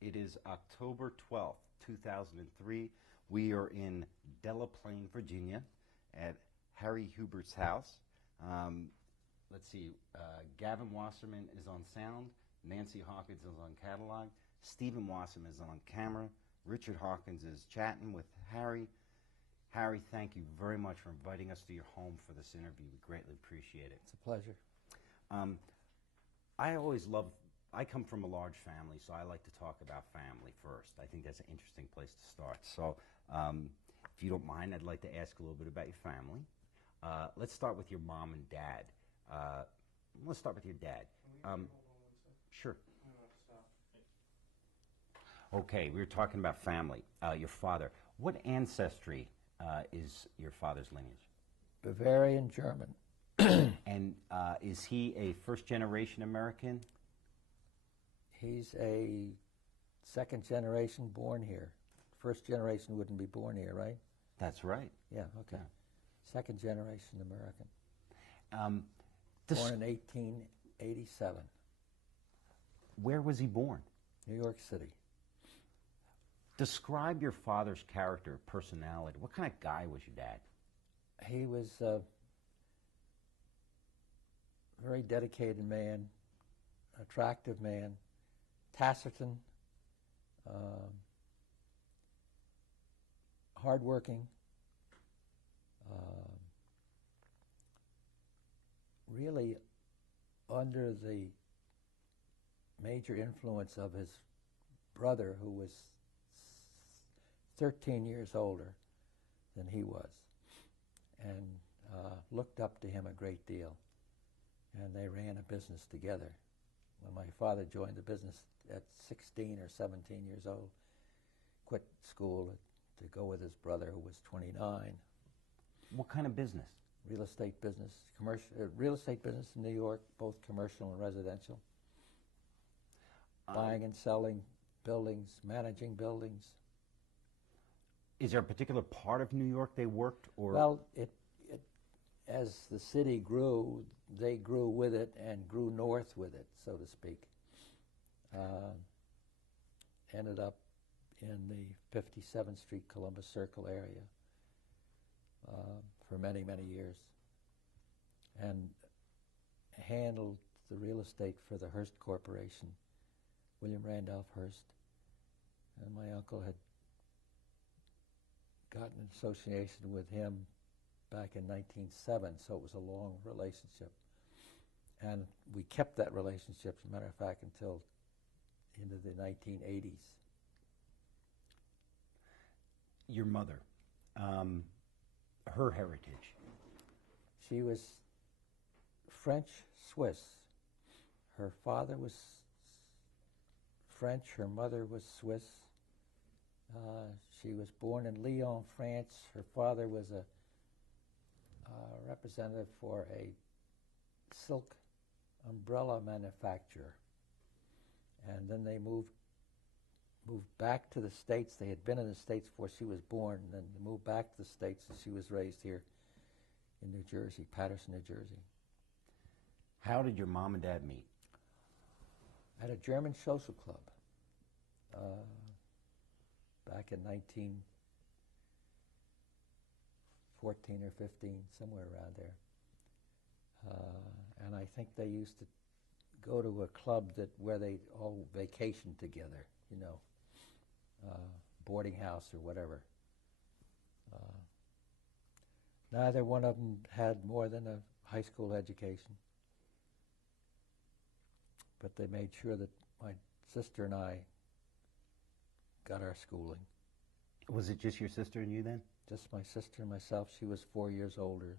It is October 12th, 2003. We are in Delaplane, Virginia, at Harry Huberth's house. Let's see, Gavin Wasserman is on sound, Nancy Hawkins is on catalog, Stephen Wasserman is on camera, Richard Hawkins is chatting with Harry. Harry, thank you very much for inviting us to your home for this interview. We greatly appreciate it. It's a pleasure. I come from a large family, so I like to talk about family first. I think that's an interesting place to start. So if you don't mind, I'd like to ask a little bit about your family. Let's start with your mom and dad. Let's start with your dad. Hold on 1 second. Sure. I'm going to have to stop. Okay, we were talking about family. Your father. What ancestry is your father's lineage? Bavarian German. And is he a first-generation American? He's a second generation born here. First generation wouldn't be born here, right? That's right. Yeah, okay. Yeah. Second generation American. Born Born in 1887, Where was he born? New York City. Describe your father's character, personality. What kind of guy was your dad? He was a very dedicated man, attractive man, taciturn, hardworking, really under the major influence of his brother, who was 13 years older than he was, and looked up to him a great deal. And they ran a business together. When my father joined the business at 16 or 17 years old, quit school to go with his brother, who was 29. What kind of business? Real estate business, real estate business in New York, both commercial and residential. Buying and selling buildings, managing buildings. Is there a particular part of New York they worked, or? Well, as the city grew, they grew with it and grew north with it, so to speak. Ended up in the 57th Street, Columbus Circle area for many, many years, and handled the real estate for the Hearst Corporation, William Randolph Hearst. And my uncle had gotten an association with him back in 1907, so it was a long relationship. And we kept that relationship, as a matter of fact, until into the 1980s. Your mother, her heritage. She was French-Swiss. Her father was French, her mother was Swiss. She was born in Lyon, France. Her father was a representative for a silk umbrella manufacturer. And then they moved back to the States. They had been in the States before she was born, and then they moved back to the States, and she was raised here in New Jersey, Paterson, New Jersey. How did your mom and dad meet? At a German social club back in 1914 or 15, somewhere around there. And I think they used to go to a club where they all vacationed together, you know, boarding house or whatever. Neither one of them had more than a high school education, but they made sure that my sister and I got our schooling. Was it just your sister and you then? Just my sister and myself. She was 4 years older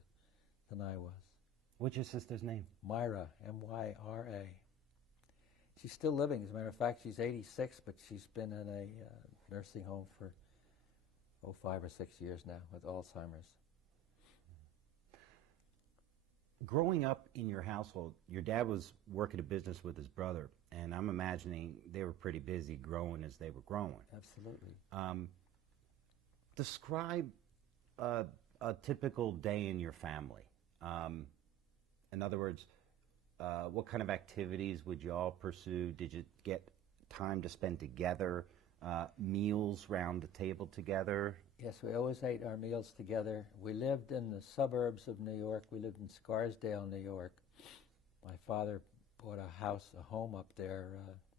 than I was. What's your sister's name? Myra, M-Y-R-A. She's still living. As a matter of fact, she's 86, but she's been in a nursing home for 5 or 6 years now with Alzheimer's. Growing up in your household, your dad was working a business with his brother, and I'm imagining they were pretty busy growing as they were growing. Absolutely. Describe a typical day in your family. In other words, what kind of activities would you all pursue? Did you get time to spend together, meals round the table together? Yes, we always ate our meals together. We lived in the suburbs of New York. We lived in Scarsdale, New York. My father bought a house, a home up there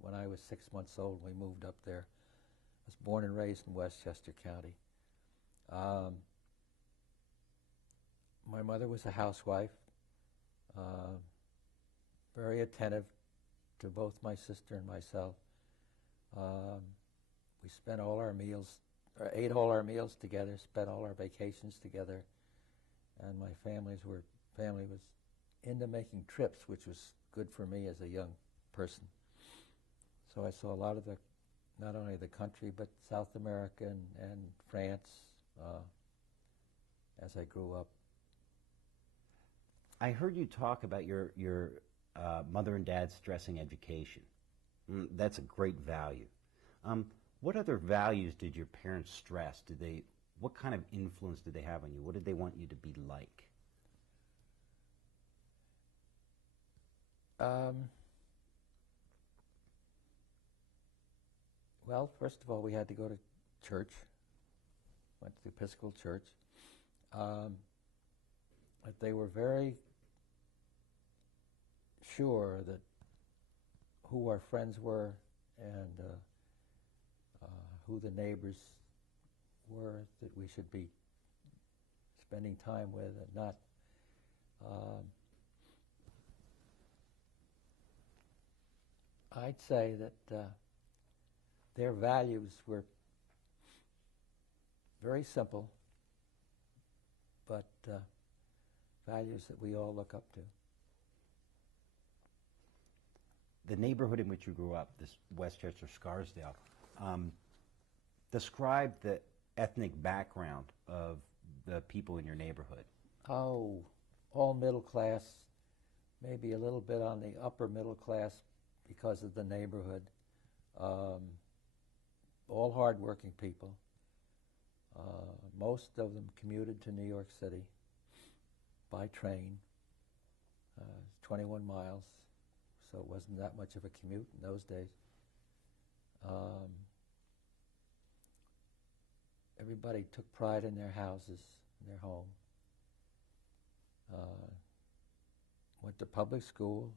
when I was 6 months old. We moved up there. I was born and raised in Westchester County. My mother was a housewife, very attentive to both my sister and myself. We spent all our meals, or ate all our meals together, spent all our vacations together, and my family was into making trips, which was good for me as a young person. So I saw a lot of not only the country, but South America and France as I grew up. I heard you talk about your mother and dad stressing education. That's a great value. What other values did your parents stress? What kind of influence did they have on you? What did they want you to be like? Well, first of all, we had to go to church. Went to the Episcopal church. But they were very sure that who our friends were and who the neighbors were that we should be spending time with and not. I'd say that their values were very simple, but values that we all look up to. The neighborhood in which you grew up, this Westchester Scarsdale, describe the ethnic background of the people in your neighborhood. Oh, all middle class, maybe a little bit on the upper middle class because of the neighborhood. All hard-working people. Most of them commuted to New York City by train. 21 miles, so it wasn't that much of a commute in those days. Everybody took pride in their houses, in their home. Went to public school,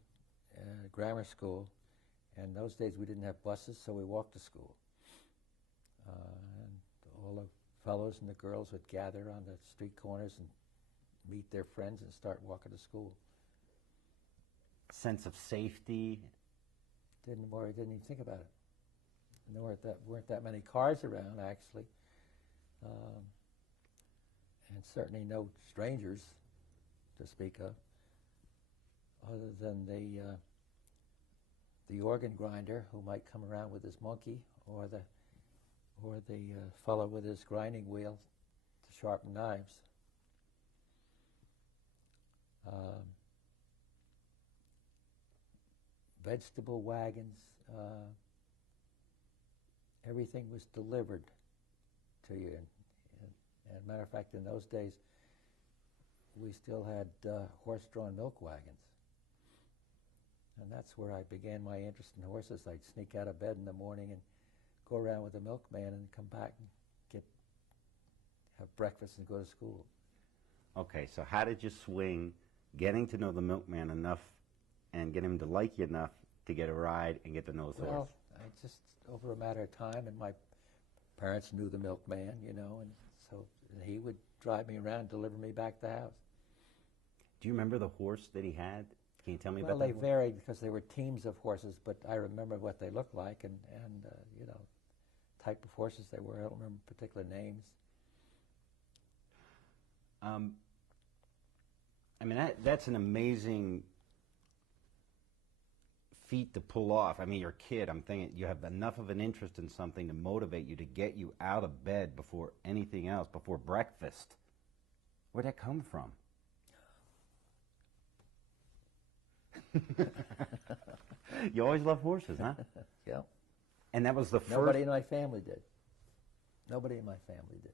grammar school, and in those days we didn't have buses, so we walked to school. And all the fellows and the girls would gather on the street corners and meet their friends and start walking to school. Sense of safety? Didn't even think about it. And there weren't that many cars around, actually. And certainly no strangers to speak of, other than the organ grinder who might come around with his monkey, or the fellow with his grinding wheel to sharpen knives. Vegetable wagons, everything was delivered to you. And matter of fact, in those days, we still had horse-drawn milk wagons. And that's where I began my interest in horses. I'd sneak out of bed in the morning and go around with the milkman and come back and have breakfast and go to school. Okay, so how did you swing getting to know the milkman enough and get him to like you enough to get a ride and get to know his horse? Well, I just, over a matter of time, and my parents knew the milkman, and so he would drive me around, deliver me back to the house. Do you remember the horse that he had? Can you tell me about that? Well, they varied because they were teams of horses, but I remember what they looked like and type of horses they were. I don't remember particular names. I mean, that's an amazing feat to pull off. I mean, you're a kid. I'm thinking you have enough of an interest in something to motivate you, to get you out of bed before anything else, before breakfast. Where'd that come from? You always loved horses, huh? Yeah. And that was the first... Nobody in my family did. Nobody in my family did.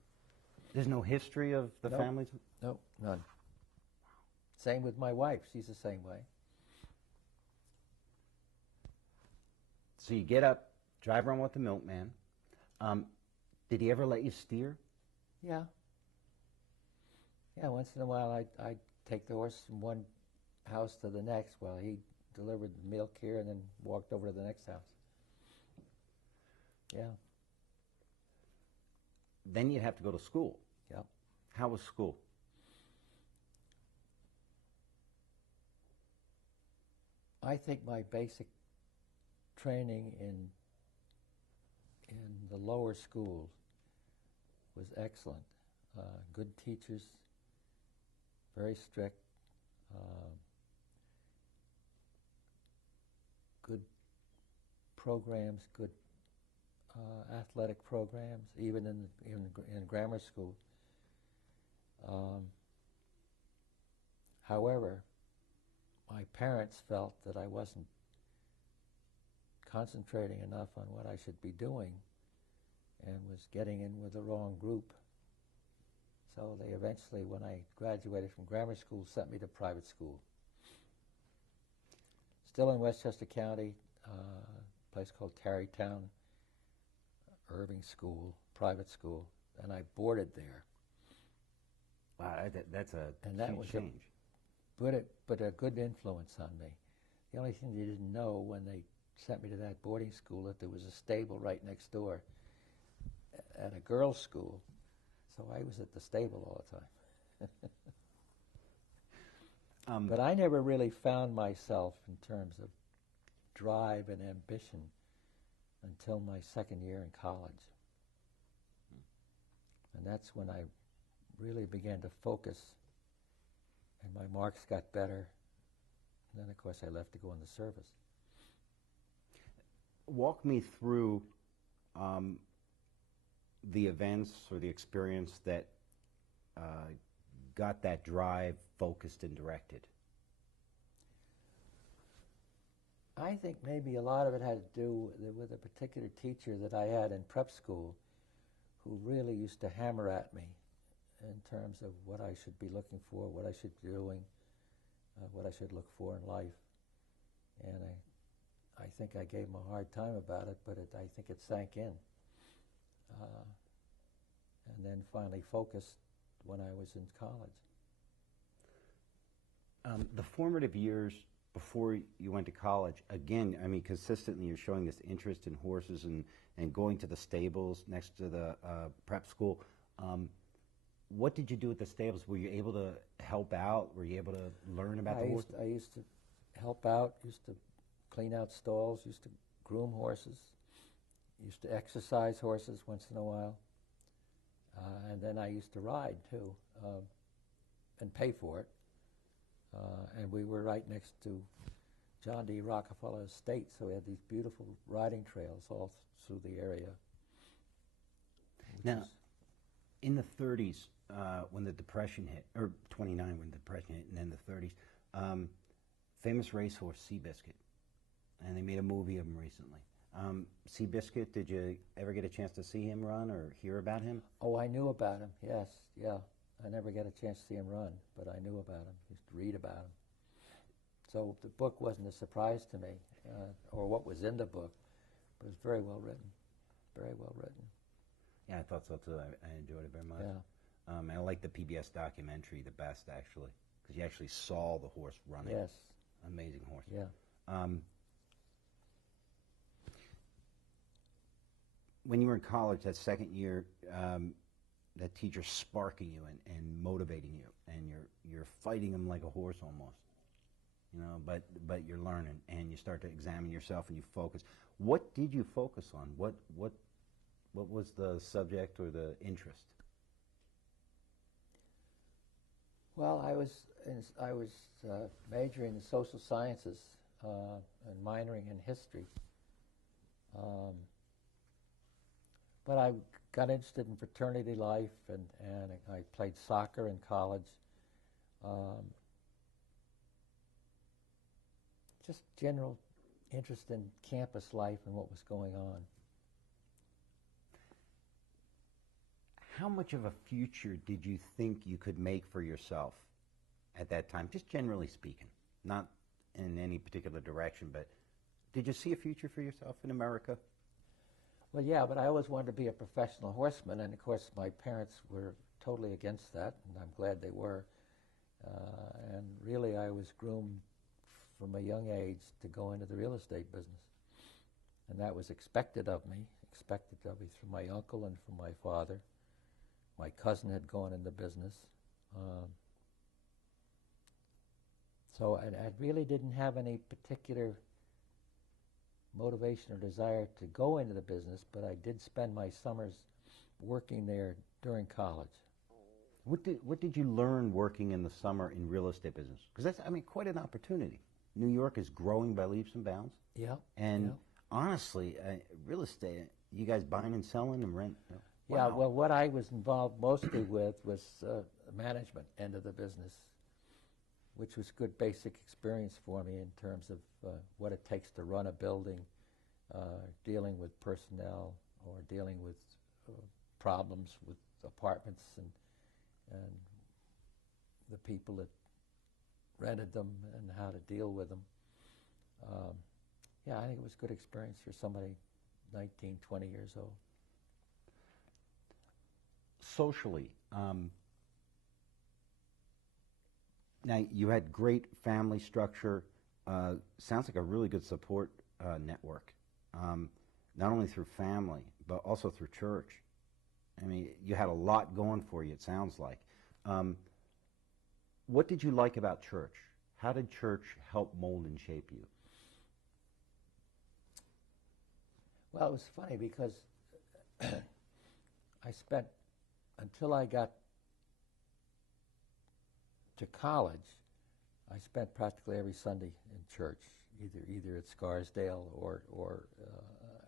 There's no history of the families? Nope, none. Same with my wife. She's the same way. So you get up drive around with the milkman. Did he ever let you steer? Yeah. Yeah, once in a while I'd take the horse from one house to the next while he delivered the milk here and then walked over to the next house. Yeah. Then you'd have to go to school. Yep. How was school? I think my basic training in the lower schools was excellent. Good teachers, very strict, good programs, good athletic programs, even in grammar school. However, my parents felt that I wasn't concentrating enough on what I should be doing and was getting in with the wrong group. So they eventually, when I graduated from grammar school, sent me to private school. Still in Westchester County, a place called Tarrytown, Irving School, private school, and I boarded there. Wow, that's a And that huge was change. But a good influence on me. The only thing they didn't know when they sent me to that boarding school that there was a stable right next door at a girls' school, so I was at the stable all the time. But I never really found myself in terms of drive and ambition until my second year in college. And that's when I really began to focus, and my marks got better. And then, of course, I left to go in the service. Walk me through the events or the experience that got that drive focused and directed. I think maybe a lot of it had to do with a particular teacher that I had in prep school who really used to hammer at me in terms of what I should be looking for, what I should be doing, what I should look for in life. And I think I gave him a hard time about it, but I think it sank in. And then finally focused when I was in college. The formative years before you went to college, again, I mean, consistently you're showing this interest in horses and going to the stables next to the prep school. What did you do at the stables? Were you able to help out? Were you able to learn about the horses? I used to help out, used to clean out stalls, used to groom horses, used to exercise horses once in a while. And then I used to ride, too, and pay for it. And we were right next to John D. Rockefeller Estate, so we had these beautiful riding trails all through the area. Now, in the 30s, when the Depression hit, or 29 when the Depression hit, and then the 30s, famous racehorse Seabiscuit, and they made a movie of him recently. Seabiscuit, did you ever get a chance to see him run or hear about him? Oh, I knew about him, yes, yeah. I never got a chance to see him run, but I knew about him, used to read about him. So the book wasn't a surprise to me, or what was in the book, but it was very well written, very well written. Yeah, I thought so too. I enjoyed it very much. Yeah. And I like the PBS documentary the best, actually, because you actually saw the horse running. Yes. Amazing horse. Yeah. When you were in college, that second year, that teacher sparking you and motivating you, and you're fighting him like a horse almost, you know. But you're learning, and you start to examine yourself, and you focus. What did you focus on? What was the subject or the interest? Well, I was majoring in social sciences and minoring in history. But I got interested in fraternity life, and I played soccer in college. Just general interest in campus life and what was going on. How much of a future did you think you could make for yourself at that time, just generally speaking? Not in any particular direction, but did you see a future for yourself in America? Well, yeah, but I always wanted to be a professional horseman, and of course my parents were totally against that, and I'm glad they were. And really I was groomed from a young age to go into the real estate business. And that was expected of me through my uncle and from my father. My cousin had gone into business. So I really didn't have any particular motivation or desire to go into the business, but I did spend my summers working there during college. What did you learn working in the summer in real estate business? Because that's, I mean, quite an opportunity. New York is growing by leaps and bounds. Yeah. And yeah. honestly, real estate, you guys buying and selling and rent? Yeah, Wow. well, what I was involved mostly with was the management end of the business, which was good basic experience for me in terms of what it takes to run a building, dealing with personnel or dealing with problems with apartments and the people that rented them and how to deal with them. Yeah, I think it was good experience for somebody 19, 20 years old. Socially, now you had great family structure. Sounds like a really good support network, not only through family but also through church. I mean, you had a lot going for you, it sounds like. What did you like about church? How did church help mold and shape you? Well, it was funny because I spent, until I got to college, I spent practically every Sunday in church, either at Scarsdale or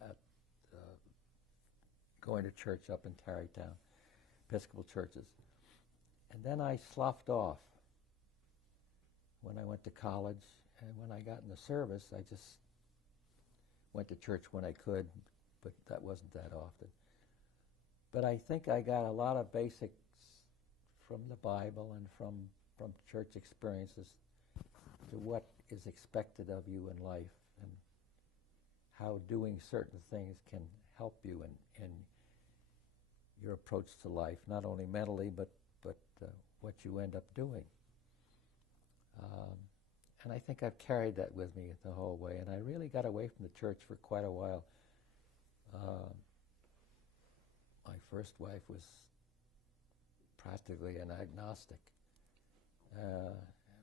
at going to church up in Tarrytown, Episcopal churches. And then I sloughed off when I went to college, and when I got in the service, I just went to church when I could, but that wasn't that often. But I think I got a lot of basics from the Bible and from church experiences to what is expected of you in life and how doing certain things can help you in your approach to life, not only mentally, but what you end up doing. And I think I've carried that with me the whole way, and I really got away from the church for quite a while. My first wife was practically an agnostic.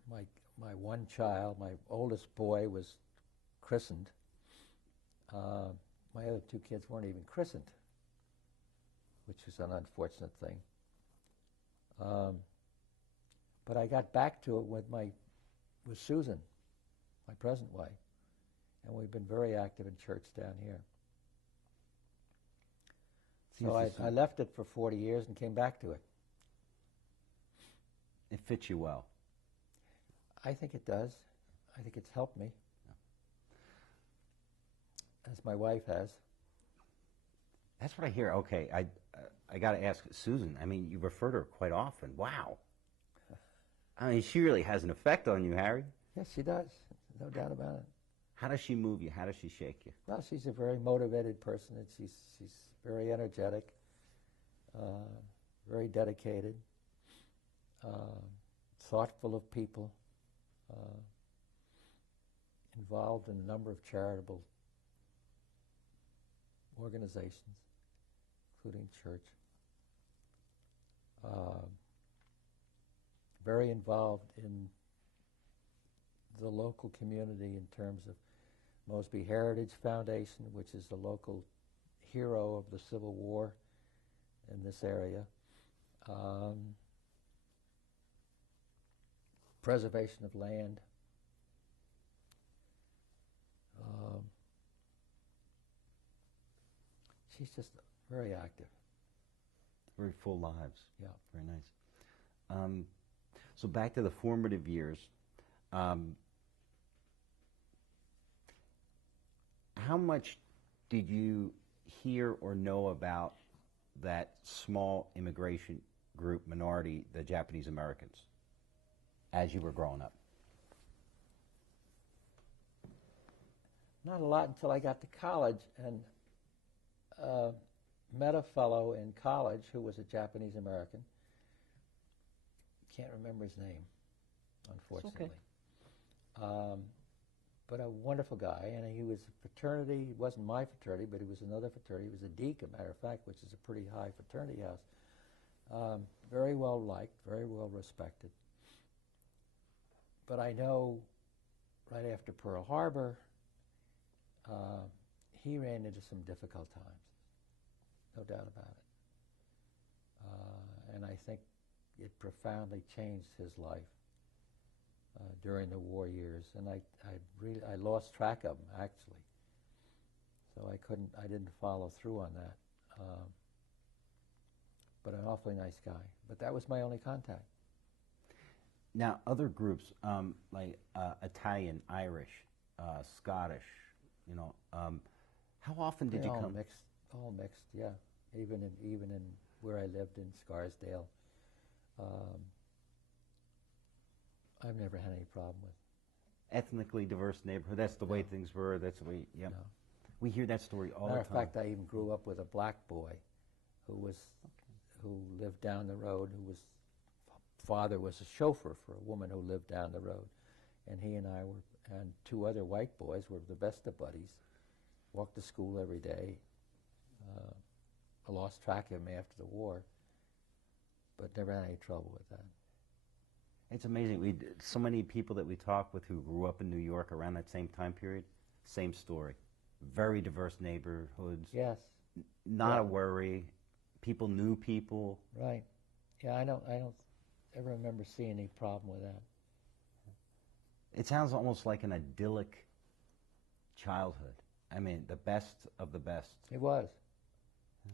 My one child, my oldest boy, was christened. My other two kids weren't even christened, which was an unfortunate thing. But I got back to it with Susan, my present wife, and we've been very active in church down here. So I left it for 40 years and came back to it. It fits you well. I think it does. I think it's helped me, as my wife has. That's what I hear. Okay, I got to ask Susan. I mean, you refer to her quite often. Wow. I mean, she really has an effect on you, Harry. Yes, she does. No doubt about it. How does she move you? How does she shake you? Well, she's a very motivated person, and she's very energetic, very dedicated, thoughtful of people, involved in a number of charitable organizations, including church. Very involved in the local community in terms of Mosby Heritage Foundation, which is the local hero of the Civil War in this area. Preservation of land. She's just very active. Very full lives. Yeah. Very nice. So back to the formative years. How much did you hear or know about that small immigration group minority, the Japanese Americans, as you were growing up? Not a lot until I got to college, and met a fellow in college who was a Japanese American. Can't remember his name, unfortunately. It's okay. But a wonderful guy, and he was a fraternity. It wasn't my fraternity, but he was another fraternity. He was a deacon, matter of fact, which is a pretty high fraternity house. Very well liked, very well respected. But I know right after Pearl Harbor, he ran into some difficult times, no doubt about it. And I think it profoundly changed his life during the war years, and I lost track of him actually. So I didn't follow through on that. But an awfully nice guy. But that was my only contact. Now, other groups like Italian, Irish, Scottish, you know, how often did you come? All mixed, yeah. Even in where I lived in Scarsdale, I've never had any problem with. Ethnically diverse neighborhood. That's the way things were. That's the way. Yeah. No. We hear that story all Matter the of time. fact, I even grew up with a black boy who lived down the road, father was a chauffeur for a woman who lived down the road. And he and I and two other white boys were the best of buddies. Walked to school every day. I lost track of him after the war, but never had any trouble with that. It's amazing. So many people that we talk with who grew up in New York around that same time period, same story. Very diverse neighborhoods. Yes. Not a worry. People knew people. Right. Yeah, I don't ever remember seeing any problem with that. It sounds almost like an idyllic childhood. I mean, the best of the best. It was.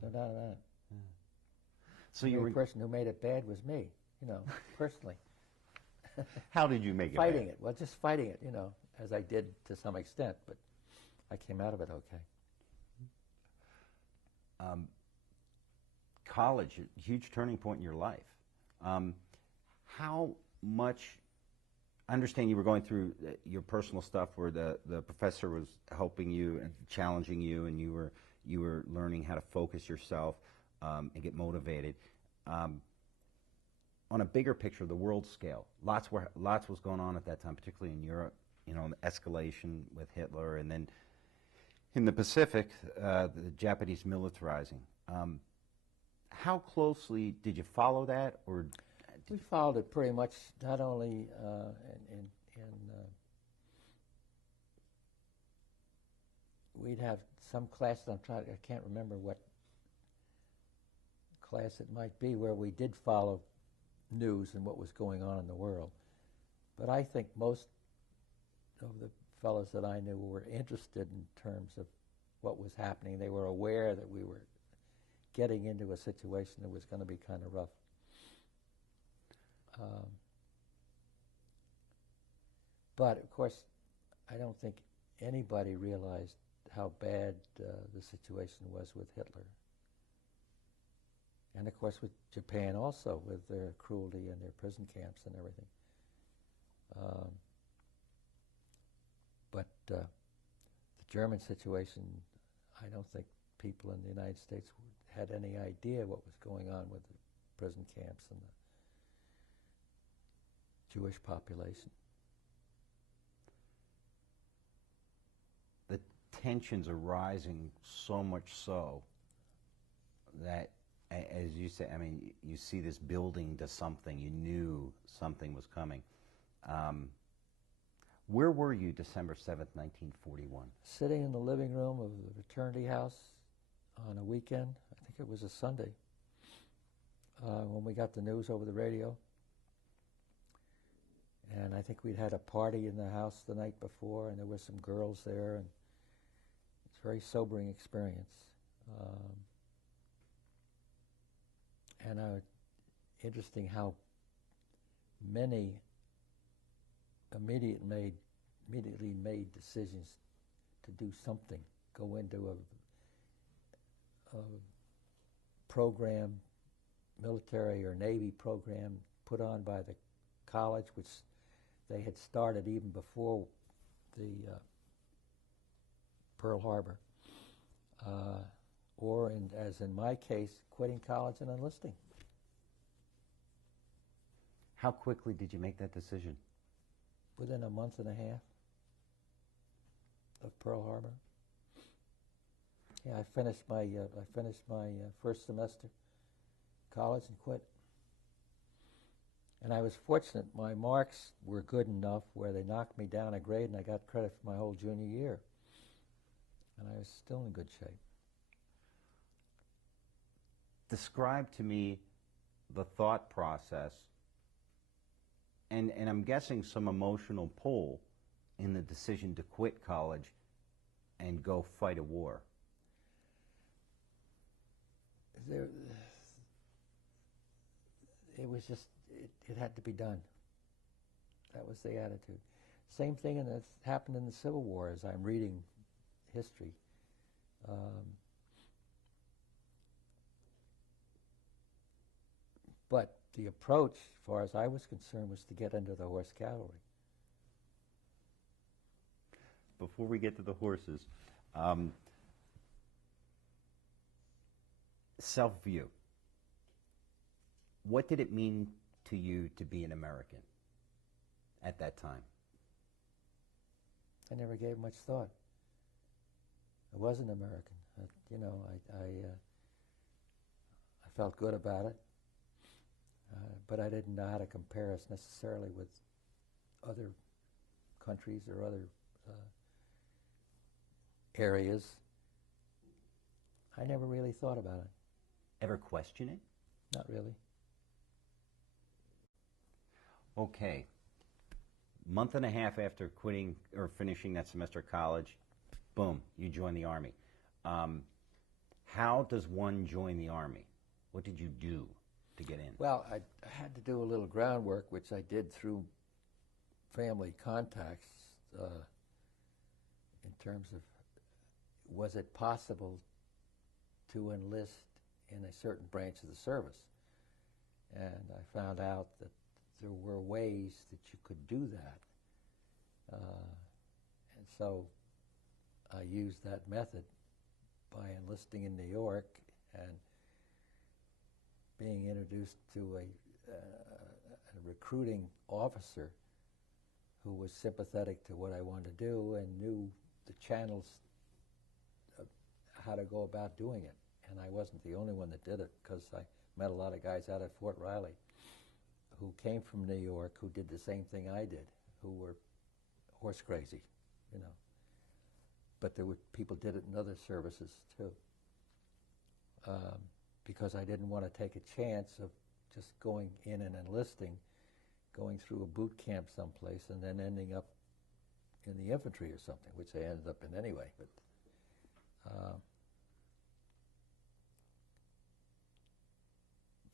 No doubt about it. So the only person who made it bad was me, personally. How did you make it Fighting bad? it. Well, just fighting it, as I did to some extent, but I came out of it okay. College, a huge turning point in your life. How much, I understand you were going through your personal stuff where the professor was helping you and challenging you, and you were learning how to focus yourself and get motivated. On a bigger picture, the world scale, lots was going on at that time, particularly in Europe, the escalation with Hitler, and then in the Pacific, the Japanese militarizing. How closely did you follow that, or? We followed it pretty much, not only we'd have some classes, I can't remember what class it might be, where we did follow news and what was going on in the world. But I think most of the fellows that I knew were interested in terms of what was happening. They were aware that we were getting into a situation that was going to be kind of rough. But, of course, I don't think anybody realized how bad the situation was with Hitler. And, of course, with Japan also, with their cruelty and their prison camps and everything. But the German situation, I don't think people in the United States had any idea what was going on with the prison camps and the Jewish population. The tensions are rising so much so that, as you say, I mean, you see this building to something. You knew something was coming. Where were you December 7th, 1941? Sitting in the living room of the fraternity house on a weekend. I think it was a Sunday, when we got the news over the radio. And I think we'd had a party in the house the night before, and there were some girls there, and it's a very sobering experience. And interesting how many immediately made decisions to do something, go into a program, military or Navy program put on by the college, which they had started even before the Pearl Harbor, or was, in my case, quitting college and enlisting. How quickly did you make that decision? Within a month and a half of Pearl Harbor. Yeah, I finished my first semester college and quit. And I was fortunate. My marks were good enough where they knocked me down a grade and I got credit for my whole junior year. And I was still in good shape. Describe to me the thought process and I'm guessing some emotional pull in the decision to quit college and go fight a war. It was just, it had to be done. That was the attitude. Same thing that happened in the Civil War as I'm reading history. But the approach, as far as I was concerned, was to get into the horse cavalry. Before we get to the horses, self-view. What did it mean to you to be an American at that time? I never gave much thought. I was an American. I felt good about it, but I didn't know how to compare us necessarily with other countries or other areas. I never really thought about it. Ever question it? Not really. Okay. Month and a half after quitting or finishing that semester of college, boom, you join the Army. How does one join the Army? What did you do to get in? Well, I had to do a little groundwork, which I did through family contacts in terms of, was it possible to enlist in a certain branch of the service? And I found out that there were ways that you could do that. And so I used that method by enlisting in New York and being introduced to a recruiting officer who was sympathetic to what I wanted to do and knew the channels of how to go about doing it. And I wasn't the only one that did it, because I met a lot of guys out at Fort Riley who came from New York who did the same thing I did, who were horse crazy, you know. But there were people did it in other services too. Because I didn't want to take a chance of just going in and enlisting, going through a boot camp someplace and then ending up in the infantry or something, which I ended up in anyway. But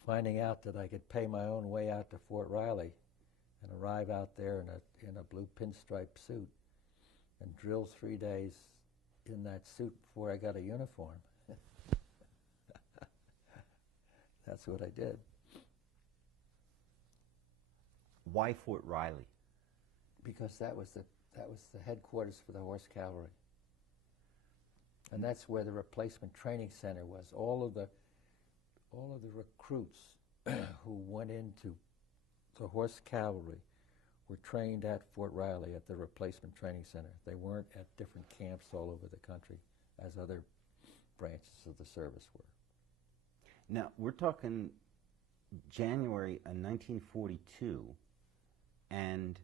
finding out that I could pay my own way out to Fort Riley and arrive out there in a blue pinstripe suit and drill 3 days in that suit before I got a uniform. That's what I did. Why Fort Riley? Because that was the headquarters for the horse cavalry, and that's where the replacement training center was. All of the recruits who went into the horse cavalry were trained at Fort Riley at the replacement training center. They weren't at different camps all over the country as other branches of the service were. Now, we're talking January of 1942, and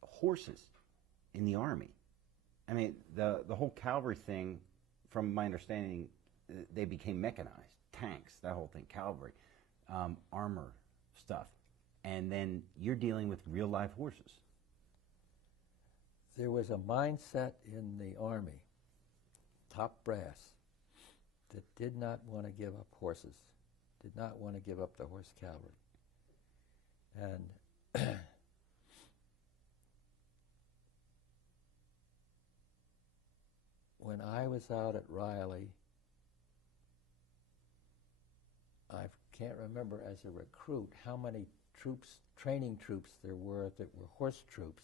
horses in the Army. I mean, the whole cavalry thing, from my understanding, they became mechanized. Tanks, that whole thing, cavalry, armor stuff. And then you're dealing with real live horses. There was a mindset in the Army, top brass, that did not want to give up horses, did not want to give up the horse cavalry. And when I was out at Riley, I can't remember as a recruit how many troops, training troops there were that were horse troops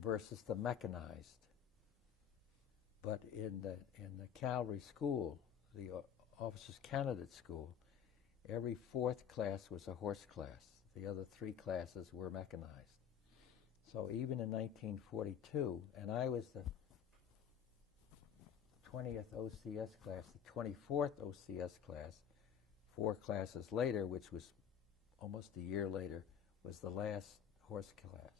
versus the mechanized. But in the cavalry school, the officers' candidate school, every fourth class was a horse class. The other three classes were mechanized. So even in 1942, and I was the 20th OCS class, the 24th OCS class, 4 classes later, which was almost a year later, was the last horse class.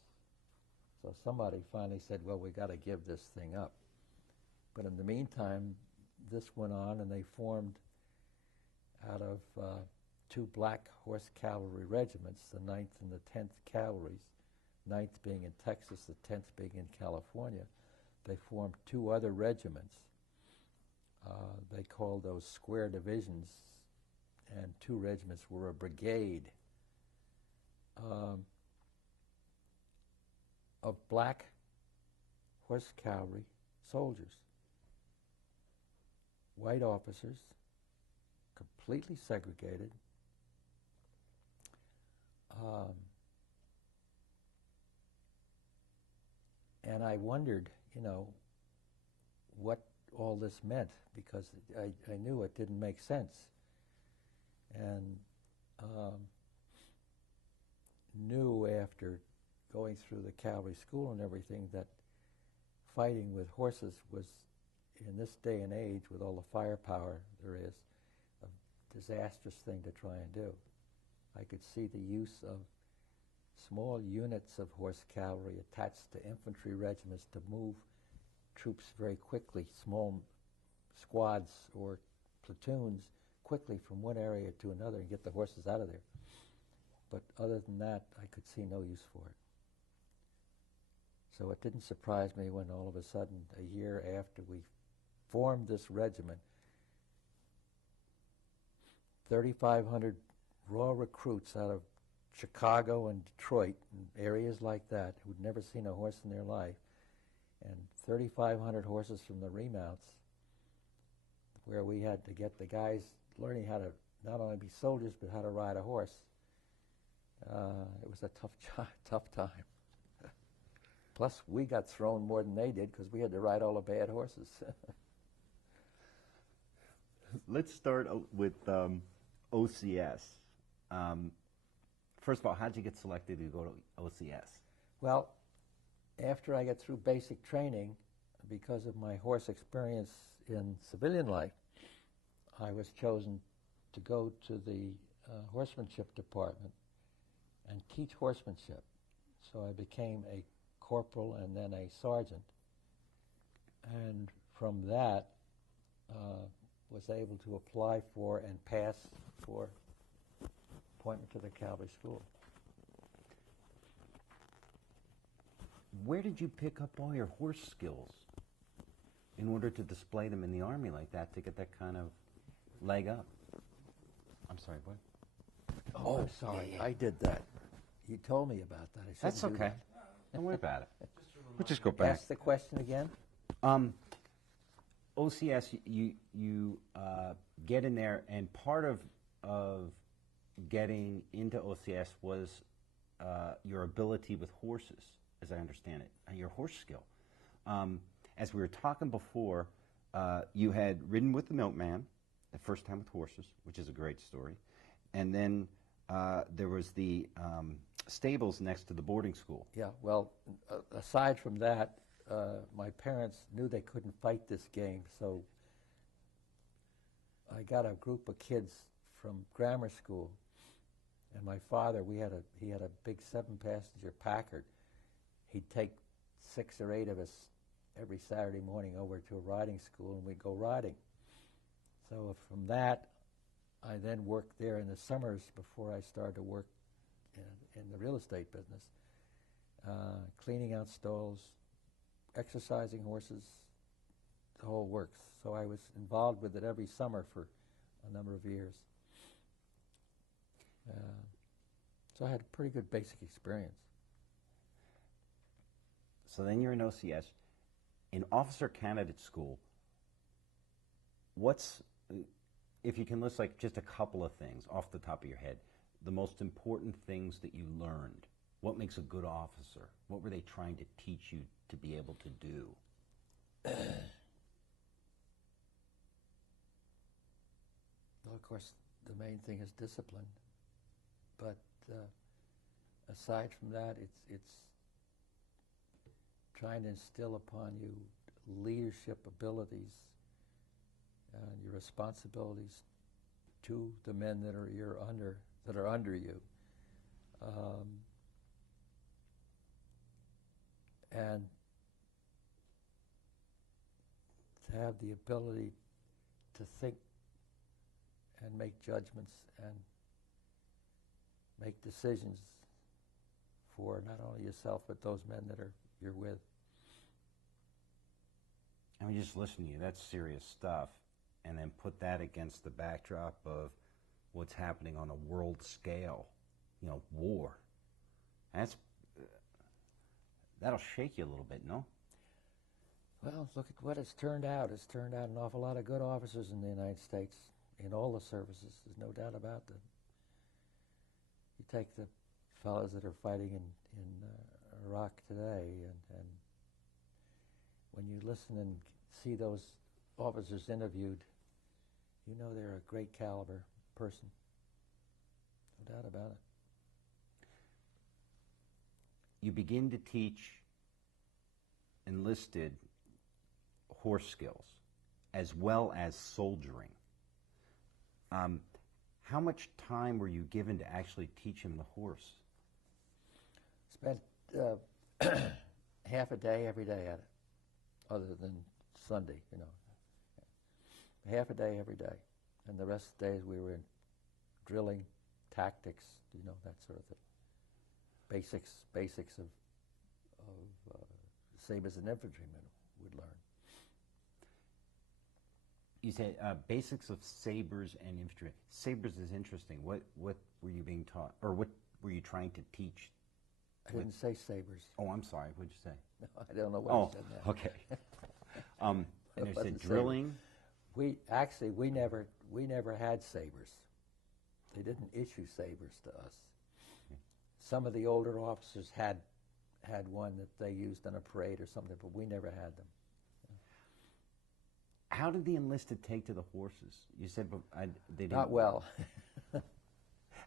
So somebody finally said, well, we got to give this thing up. But in the meantime, this went on, and they formed out of 2 black horse cavalry regiments, the 9th and the 10th Cavalries, 9th being in Texas, the 10th being in California. They formed 2 other regiments. They called those square divisions, and 2 regiments were a brigade of black horse cavalry soldiers, white officers, completely segregated. And I wondered, what all this meant, because I knew it didn't make sense. And knew after going through the cavalry school and everything that fighting with horses was, in this day and age, with all the firepower there is, a disastrous thing to try and do. I could see the use of small units of horse cavalry attached to infantry regiments to move troops very quickly, small squads or platoons, quickly from one area to another and get the horses out of there. But other than that, I could see no use for it. So it didn't surprise me when all of a sudden, a year after we formed this regiment, 3,500 raw recruits out of Chicago and Detroit and areas like that who'd never seen a horse in their life, and 3,500 horses from the remounts, where we had to get the guys learning how to not only be soldiers but how to ride a horse. It was a tough time. Plus, we got thrown more than they did because we had to ride all the bad horses. Let's start with OCS. First of all, how'd you get selected to go to OCS? Well, after I got through basic training, because of my horse experience in civilian life, I was chosen to go to the horsemanship department and teach horsemanship. So I became a corporal and then a sergeant. And from that, was able to apply for and pass for appointment to the cavalry school. Where did you pick up all your horse skills in order to display them in the Army like that to get that kind of leg up? I'm sorry, what? Oh, I'm sorry. Yeah. I did that. You told me about that. That's okay. That. Don't worry about it. We'll just go back. Ask the question again. OCS, you get in there, and part of getting into OCS was your ability with horses, as I understand it, and your horse skill. As we were talking before, you had ridden with the milkman, the first time with horses, which is a great story, and then there was the stables next to the boarding school. Yeah, well, aside from that, my parents knew they couldn't fight this game, so I got a group of kids from grammar school, and my father, he had a big 7-passenger Packard. He'd take 6 or 8 of us every Saturday morning over to a riding school, and we'd go riding. So from that, I then worked there in the summers before I started to work in the real estate business, cleaning out stalls, exercising horses, the whole works. So I was involved with it every summer for a number of years. So I had a pretty good basic experience. So then you're in OCS. In officer candidate school, what's, if you can list like just a couple of things off the top of your head, the most important things that you learned? What makes a good officer? What were they trying to teach you to be able to do? course, the main thing is discipline. But aside from that, it's trying to instill upon you leadership abilities and your responsibilities to the men that are under you, and to have the ability to think and make judgments and make decisions for not only yourself but those men that you're with. I mean, just listen to you, that's serious stuff. And then put that against the backdrop of what's happening on a world scale, you know, war. That'll shake you a little bit, no? Well, look at what it's turned out. It's turned out an awful lot of good officers in the United States, in all the services. There's no doubt about that. You take the fellows that are fighting in Iraq today, and when you listen and see those officers interviewed, you know they're a great caliber person. No doubt about it. You begin to teach enlisted horse skills as well as soldiering. How much time were you given to actually teach him the horse? Spent half a day every day at it, other than Sunday, you know. Half a day every day. And the rest of the days we were in drilling, tactics, you know, that sort of thing. Basics of same as an infantryman would learn. You said basics of sabers and infantry. Sabers is interesting. What were you being taught, or what were you trying to teach? I didn't say sabers. Oh, I'm sorry. What'd you say? No, I don't know what you said now. Okay. And they said drilling. We never had sabers. They didn't issue sabers to us. Okay. Some of the older officers had one that they used on a parade or something, but we never had them. How did the enlisted take to the horses? You said they didn't. Not well.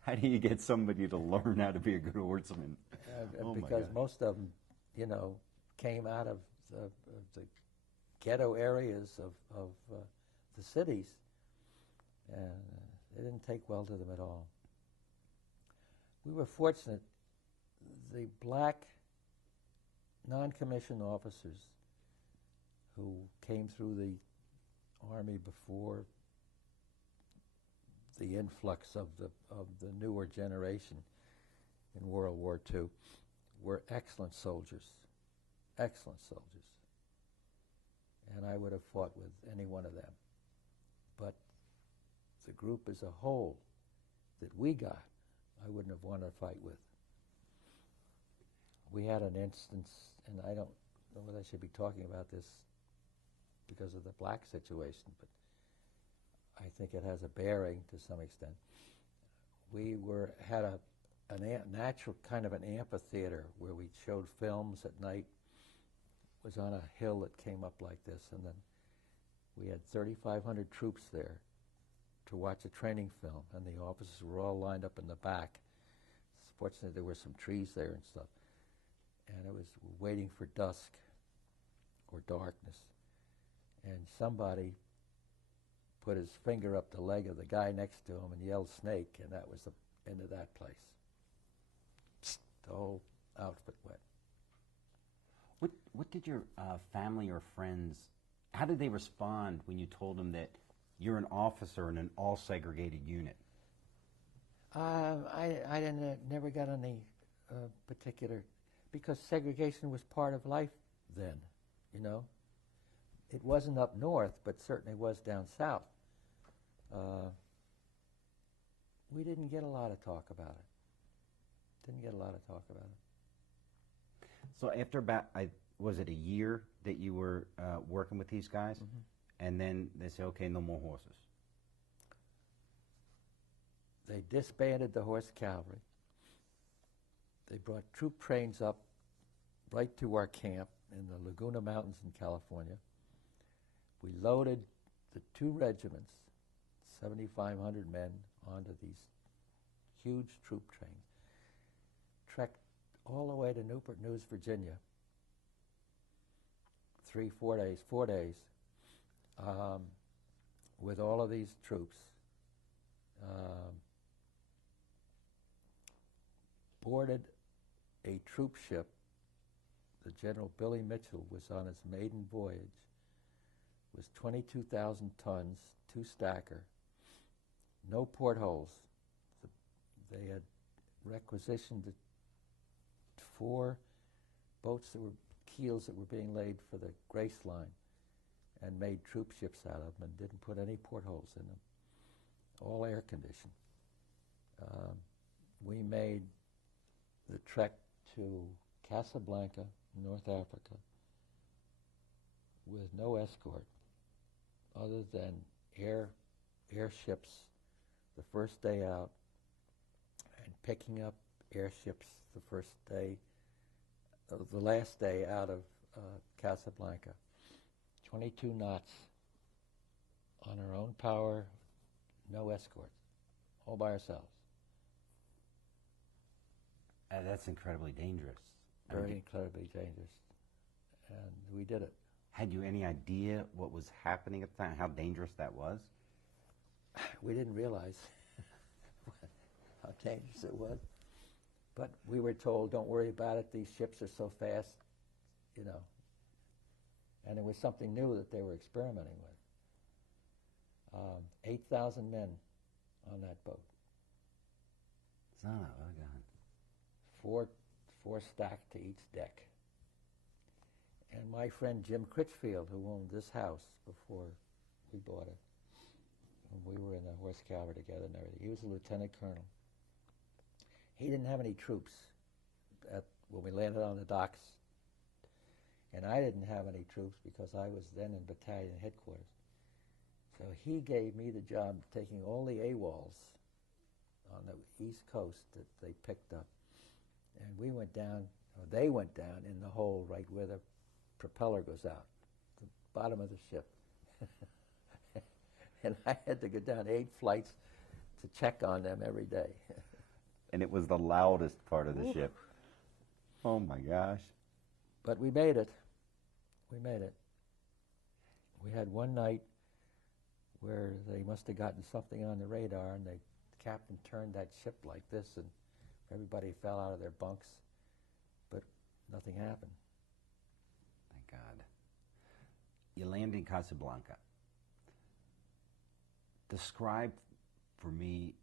How do you get somebody to learn how to be a good horseman? Because most of them, you know, came out of the ghetto areas of the cities, and they didn't take well to them at all. We were fortunate. The black non-commissioned officers who came through the Army before the influx of the newer generation in World War II were excellent soldiers, and I would have fought with any one of them. But the group as a whole that we got, I wouldn't have wanted to fight with. We had an instance, and I don't know whether I should be talking about this because of the black situation, but I think it has a bearing to some extent. We had a natural kind of an amphitheater where we showed films at night. It was on a hill that came up like this, and then we had 3,500 troops there to watch a training film, and the officers were all lined up in the back. Fortunately, there were some trees there and stuff, and it was waiting for dusk or darkness, and somebody put his finger up the leg of the guy next to him and yelled "snake," and that was the end of that place. The whole outfit went. What did your family or friends, how did they respond when you told them that you're an officer in an all-segregated unit? I never got any particular, because segregation was part of life then, you know. It wasn't up north, but certainly was down south. We didn't get a lot of talk about it. So after about, was it a year that you were working with these guys? Mm-hmm. And then they say, okay, no more horses. They disbanded the horse cavalry. They brought troop trains up right to our camp in the Laguna Mountains in California. We loaded the 2 regiments, 7,500 men onto these huge troop trains, trekked all the way to Newport News, Virginia. 4 days, with all of these troops, boarded a troop ship. The General Billy Mitchell was on his maiden voyage, was 22,000 tons, 2-stacker, no portholes. They had requisitioned 4 boats that were keels that were being laid for the Grace Line and made troop ships out of them and didn't put any portholes in them. All air conditioned. We made the trek to Casablanca, North Africa, with no escort other than airships the first day out and picking up airships the first day, the last day out of Casablanca. 22 knots on our own power, no escorts, all by ourselves. That's incredibly dangerous. Very incredibly dangerous. And we did it. Had you any idea what was happening at the time, how dangerous that was? We didn't realize how dangerous it was. But we were told, don't worry about it, these ships are so fast, you know. And it was something new that they were experimenting with. 8,000 men on that boat. Son of a gun. Four stacked to each deck. And my friend Jim Critchfield, who owned this house before we bought it, and we were in the Horse Cavalry together and everything, he was a lieutenant colonel. He didn't have any troops when we landed on the docks, and I didn't have any troops because I was then in battalion headquarters. So he gave me the job of taking all the AWOLs on the East Coast that they picked up. And we went down, or they went down in the hole right where the propeller goes out, the bottom of the ship. And I had to go down 8 flights to check on them every day. And it was the loudest part of the ship. Oh my gosh. But we made it. We made it. We had one night where they must have gotten something on the radar, and the captain turned that ship like this, and everybody fell out of their bunks, but nothing happened. Thank God. You land in Casablanca. Describe for me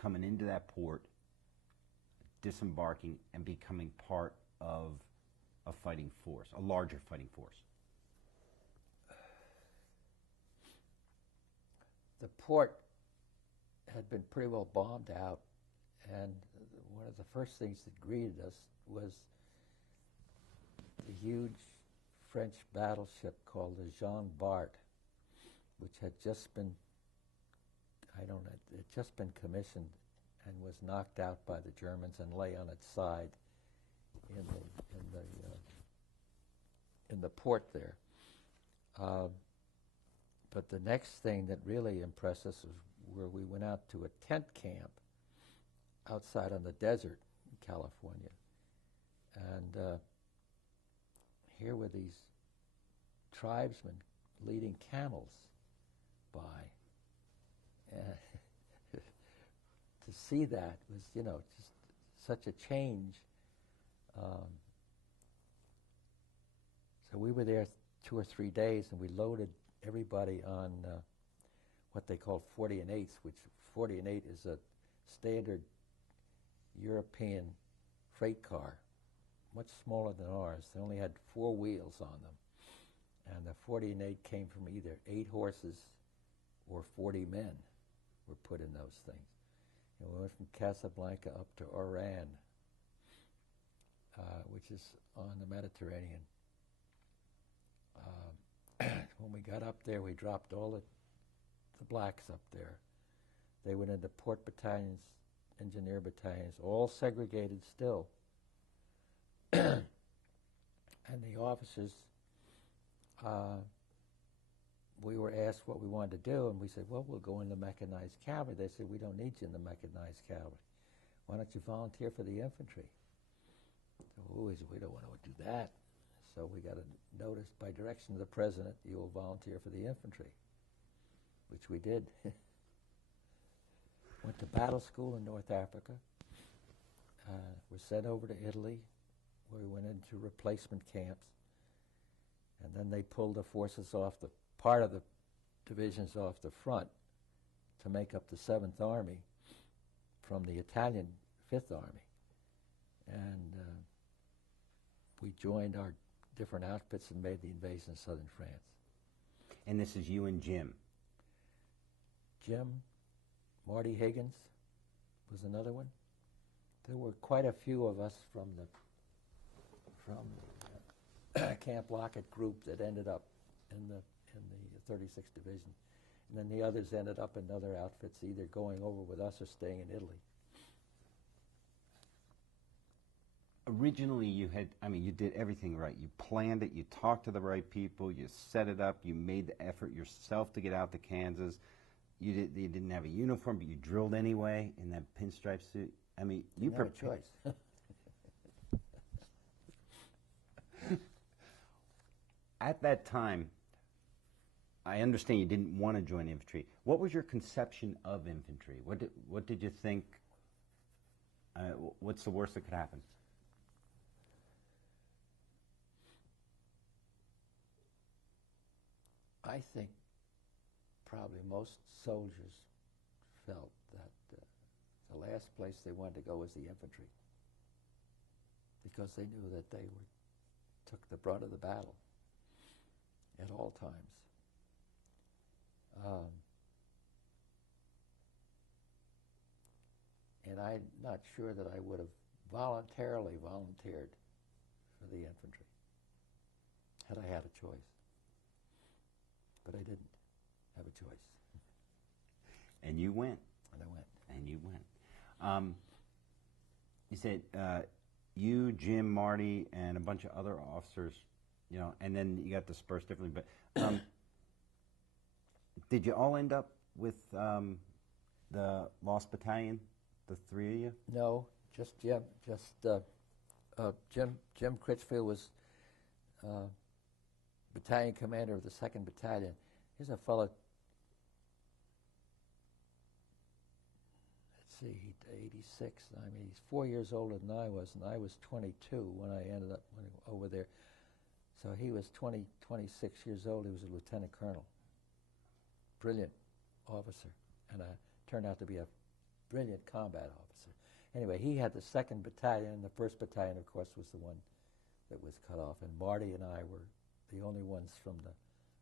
coming into that port, disembarking, and becoming part of a fighting force, a larger fighting force. The port had been pretty well bombed out, and one of the first things that greeted us was the huge French battleship called the Jean Bart, which had just been, it had just been commissioned and was knocked out by the Germans and lay on its side in the port there. But the next thing that really impressed us was where we went out to a tent camp outside on the desert in California. And here were these tribesmen leading camels by. And to see that was, just such a change. So we were there 2 or 3 days, and we loaded everybody on what they call 40 and 8s, which 40 and 8 is a standard European freight car, much smaller than ours. They only had 4 wheels on them. And the 40 and 8 came from either 8 horses or 40 men were put in those things. And we went from Casablanca up to Oran, which is on the Mediterranean. When we got up there, we dropped all the blacks up there. They went into port battalions, engineer battalions, all segregated still. And the officers we were asked what we wanted to do, and we said, well, we'll go in the mechanized cavalry. They said, we don't need you in the mechanized cavalry. Why don't you volunteer for the infantry? So we said, we don't want to do that. So we got a notice by direction of the president, you will volunteer for the infantry, which we did. Went to battle school in North Africa. Were sent over to Italy, where we went into replacement camps. And then they pulled the forces off part of the divisions off the front to make up the 7th Army from the Italian 5th Army. And we joined our different outfits and made the invasion of southern France. And this is you and Jim. Jim, Marty Higgins was another one. There were quite a few of us from the Camp Lockett group that ended up in the 36th Division, and then the others ended up in other outfits, either going over with us or staying in Italy. Originally, you did everything right. You planned it, you talked to the right people, you set it up, you made the effort yourself to get out to Kansas. You didn't have a uniform, but you drilled anyway in that pinstripe suit. I mean, you Didn't have a choice. At that time, I understand you didn't want to join infantry. What was your conception of infantry? What did you think? What's the worst that could happen? I think probably most soldiers felt that the last place they wanted to go was the infantry, because they knew that they took the brunt of the battle at all times. And I'm not sure that I would have voluntarily volunteered for the infantry had I had a choice. But I didn't have a choice. And you went. And I went. And you went. You said you, Jim, Marty, and a bunch of other officers, and then you got dispersed differently. But did you all end up with the Lost Battalion, the three of you? No, just Jim. Jim Critchfield was battalion commander of the 2nd Battalion. Here's a fellow, let's see, 86. I mean, he's 4 years older than I was, and I was 22 when I ended up over there. So he was 26 years old. He was a lieutenant colonel. Brilliant officer, and turned out to be a brilliant combat officer. Anyway, he had the 2nd Battalion, and the 1st Battalion, of course, was the one that was cut off. And Marty and I were the only ones from the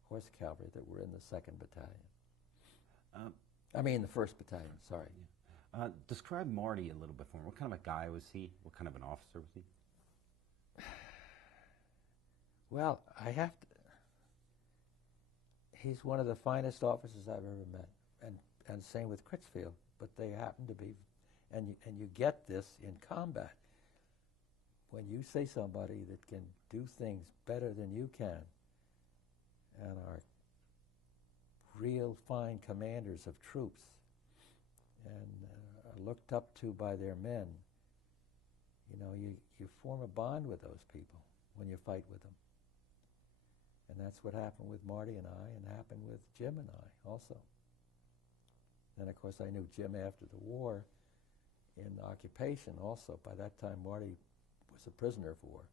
Horse Cavalry that were in the 2nd Battalion. I mean, the 1st Battalion, sorry. Yeah. Describe Marty a little bit for me. What kind of a guy was he? What kind of an officer was he? Well, I have to... He's one of the finest officers I've ever met, and same with Critchfield, but they happen to be... And you get this in combat. When you say somebody that can do things better than you can and are real fine commanders of troops and are looked up to by their men, you form a bond with those people when you fight with them. And that's what happened with Marty and I, and happened with Jim and I also. Then, of course, I knew Jim after the war in occupation also. By that time, Marty was a prisoner of war.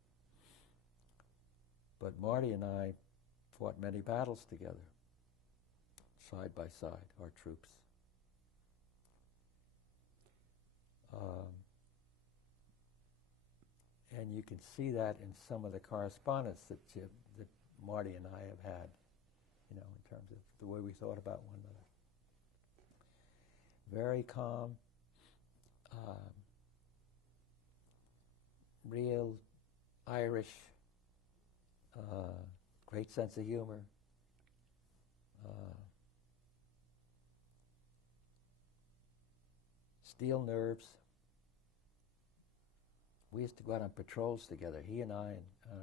But Marty and I fought many battles together, side by side, our troops. And you can see that in some of the correspondence that Marty and I have had, in terms of the way we thought about one another. Very calm, real Irish, great sense of humor, steel nerves. We used to go out on patrols together, he and I, and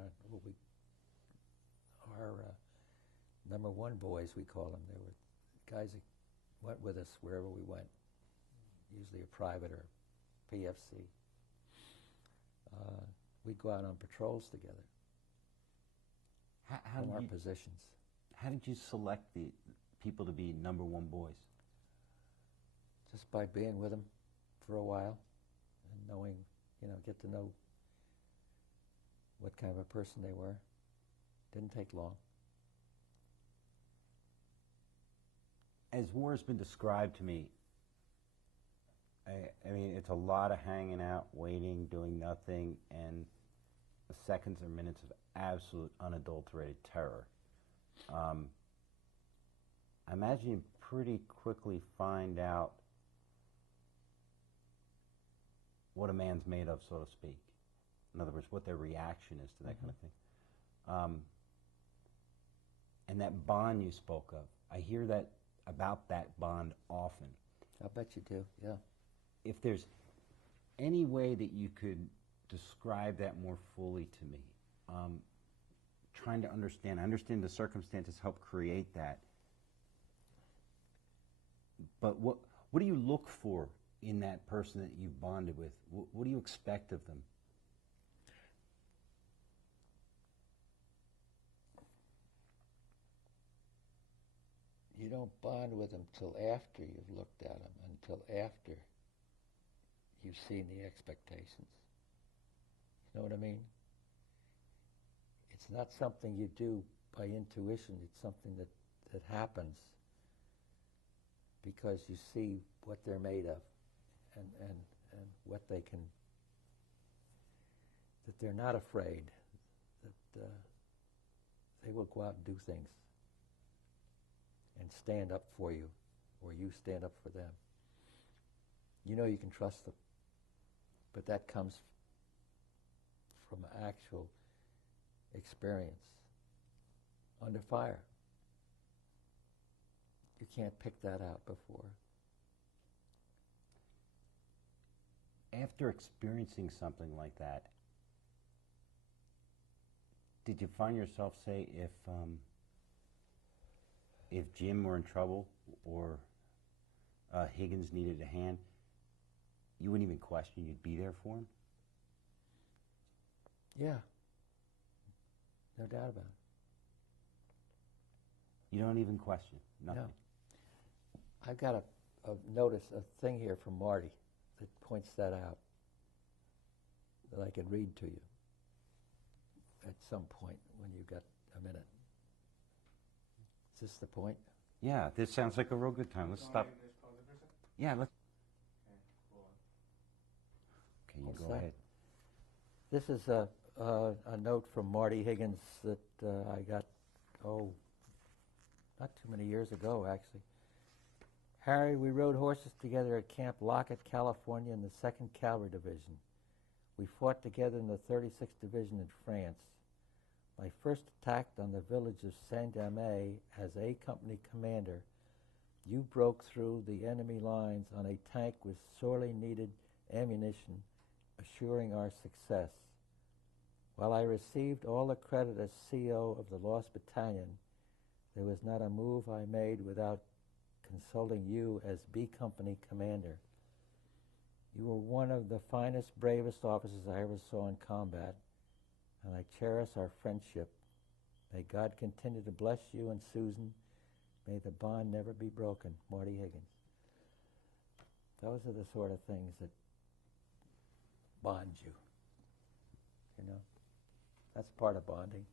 our number one boys, we call them. They were guys that went with us wherever we went, usually a private or PFC. We'd go out on patrols together How from did our you, positions. how did you select the people to be number one boys? Just by being with them for a while and knowing, get to know what kind of a person they were. Didn't take long. As war has been described to me, I mean, it's a lot of hanging out, waiting, doing nothing, and seconds or minutes of absolute unadulterated terror. I imagine you pretty quickly find out what a man's made of, so to speak. In other words, what their reaction is to that kind of thing. And that bond you spoke of, I hear that about that bond often. I bet you do, yeah. If there's any way that you could describe that more fully to me, trying to understand. I understand the circumstances help create that. But what do you look for in that person that you've bonded with? What do you expect of them? You don't bond with them till after you've looked at them, until after you've seen the expectations. You know what I mean? It's not something you do by intuition. It's something that happens because you see what they're made of and what they can, that they're not afraid, that they will go out and do things and stand up for you, or you stand up for them. You know you can trust them, but that comes from actual experience under fire. You can't pick that out before. After experiencing something like that, did you find yourself say if Jim were in trouble or Higgins needed a hand, you wouldn't even question, you'd be there for him? Yeah, no doubt about it. You don't even question, nothing? No. I've got a thing here from Marty that points that out, that I can read to you at some point when you've got a minute. Is this the point? Yeah, this sounds like a real good time. Let's stop. Yeah, let's. Okay, you go ahead. This is a note from Marty Higgins that I got, not too many years ago, actually. Harry, we rode horses together at Camp Lockett, California in the 2nd Cavalry Division. We fought together in the 36th Division in France. My first attack on the village of Saint-Damé as A Company commander, you broke through the enemy lines on a tank with sorely needed ammunition, assuring our success. While I received all the credit as CO of the Lost Battalion, there was not a move I made without consulting you as B Company commander. You were one of the finest, bravest officers I ever saw in combat, and I cherish our friendship. May God continue to bless you and Susan. May the bond never be broken. Marty Higgins. Those are the sort of things that bond you. You know, that's part of bonding.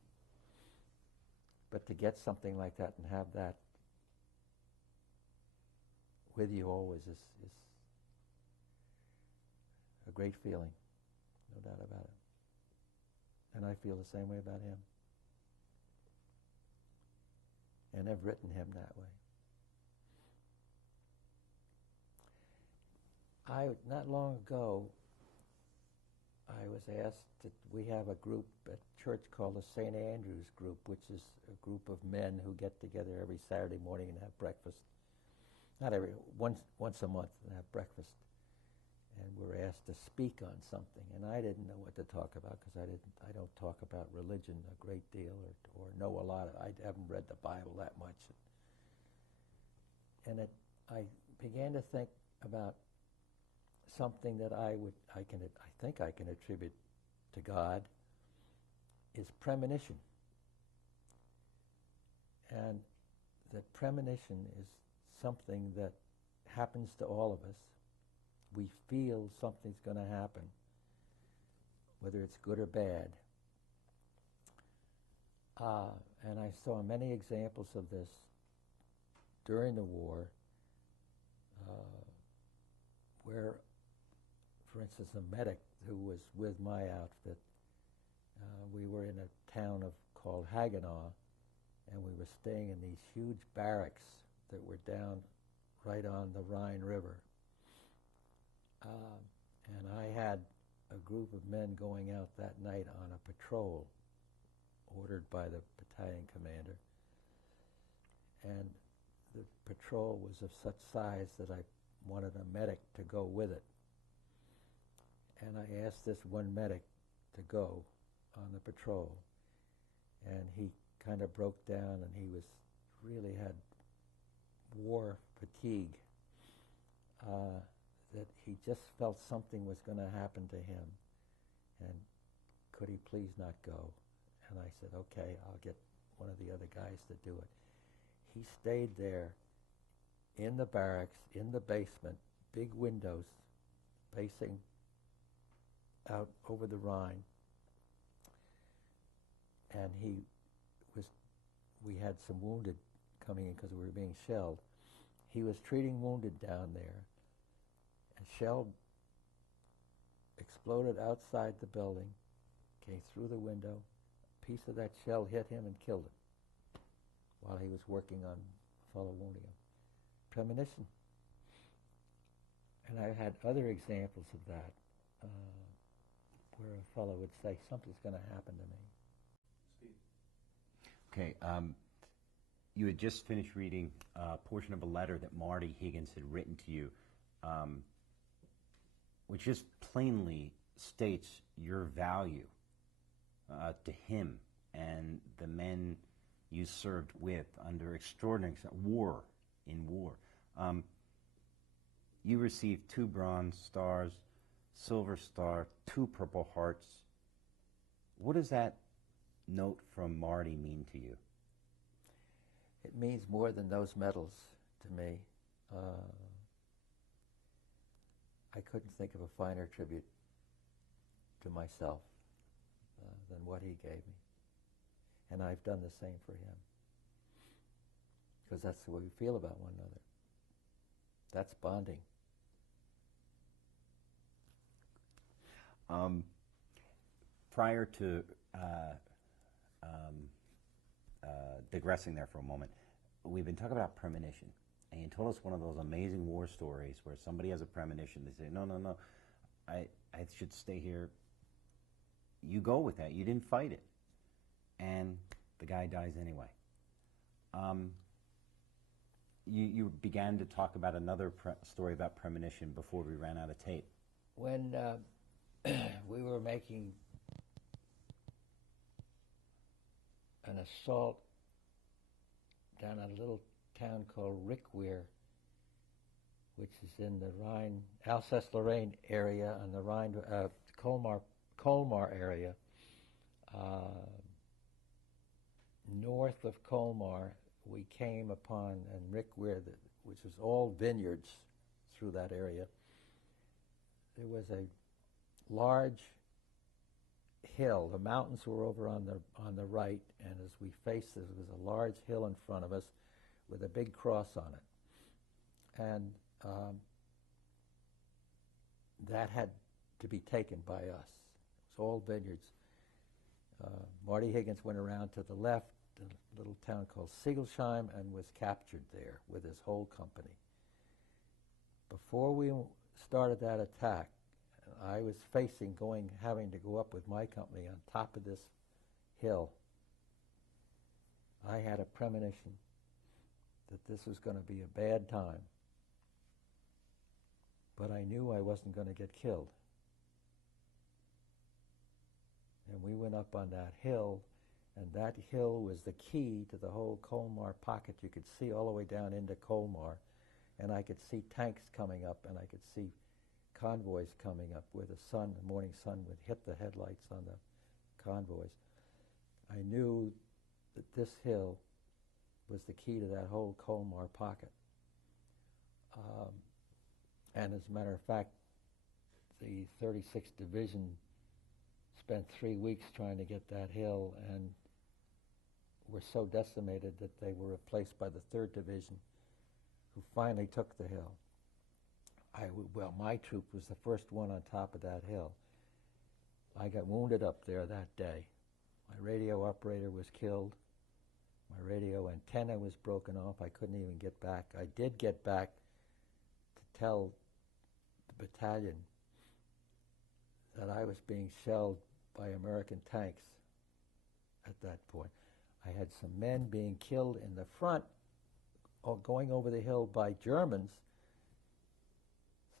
But to get something like that and have that with you always is a great feeling, no doubt about it. And I feel the same way about him. And I've written him that way. Not long ago, I was asked that we have a group at church called the St. Andrew's Group, which is a group of men who get together every Saturday morning and have breakfast. Not once a month and have breakfast. and we're asked to speak on something, and I didn't know what to talk about because I don't talk about religion a great deal or know a lot. I haven't read the Bible that much, and I began to think about something that I think I can attribute to God is premonition, and that premonition is something that happens to all of us. We feel something's going to happen, whether it's good or bad. And I saw many examples of this during the war, where, for instance, a medic who was with my outfit, we were in a town called Haguenau, and we were staying in these huge barracks that were down right on the Rhine River. And I had a group of men going out that night on a patrol ordered by the battalion commander. And the patrol was of such size that I wanted a medic to go with it. And I asked this one medic to go on the patrol. And he kind of broke down, and he really had war fatigue. That he just felt something was going to happen to him, and could he please not go? And I said, okay, I'll get one of the other guys to do it. He stayed there in the barracks, in the basement, big windows facing out over the Rhine, and we had some wounded coming in because we were being shelled. He was treating wounded down there. A shell exploded outside the building, came through the window. A piece of that shell hit him and killed him while he was working on a fellow wounding him. Premonition. And I had other examples of that, where a fellow would say, something's going to happen to me. Okay, you had just finished reading a portion of a letter that Marty Higgins had written to you, which just plainly states your value to him and the men you served with under extraordinary war. You received 2 Bronze Stars, Silver Star, 2 Purple Hearts. What does that note from Marty mean to you? It means more than those medals to me. I couldn't think of a finer tribute to myself than what he gave me. And I've done the same for him. Because that's the way we feel about one another. That's bonding. Prior to digressing there for a moment, we've been talking about premonition. And you told us one of those amazing war stories where somebody has a premonition. They say, no, I should stay here. You go with that. You didn't fight it. And the guy dies anyway. You began to talk about another story about premonition before we ran out of tape. When we were making an assault down at a little town called Rickweir, which is in the Rhine, Alsace-Lorraine area, on the Rhine, Colmar area, north of Colmar. We came upon, in Rickweir, which was all vineyards through that area. There was a large hill. The mountains were over on the right, and as we faced this, there was a large hill in front of us with a big cross on it. And that had to be taken by us. It was all vineyards. Marty Higgins went around to the left, a little town called Siegelsheim, and was captured there with his whole company. Before we started that attack, I was having to go up with my company on top of this hill. I had a premonition that this was going to be a bad time. but I knew I wasn't going to get killed. And we went up on that hill, and that hill was the key to the whole Colmar pocket. You could see all the way down into Colmar, and I could see tanks coming up, and I could see convoys coming up where the sun, the morning sun, would hit the headlights on the convoys. I knew that this hill was the key to that whole Colmar pocket. And as a matter of fact, the 36th Division spent 3 weeks trying to get that hill and were so decimated that they were replaced by the 3rd Division, who finally took the hill. Well, my troop was the first one on top of that hill. I got wounded up there that day. My radio operator was killed. My radio antenna was broken off. I couldn't even get back. I did get back to tell the battalion that I was being shelled by American tanks at that point. I had some men being killed in the front or going over the hill by Germans.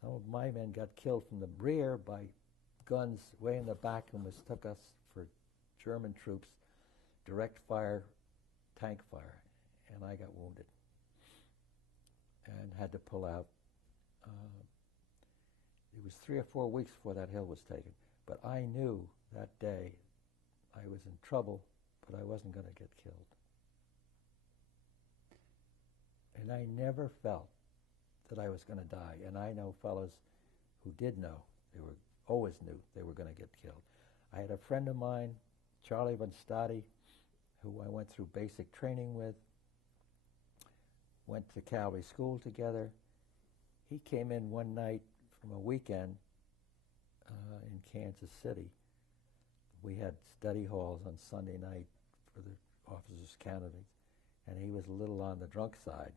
Some of my men got killed from the rear by guns way in the back and mistook us for German troops, direct fire, tank fire, and I got wounded and had to pull out. It was 3 or 4 weeks before that hill was taken, but I knew that day I was in trouble, but I wasn't going to get killed. And I never felt that I was going to die, and I know fellows who did know. They were always knew they were going to get killed. I had a friend of mine, Charlie Von Stadi, who I went through basic training with, went to Cavalry school together. He came in one night from a weekend in Kansas City. We had study halls on Sunday night for the officers' candidates, and he was a little on the drunk side.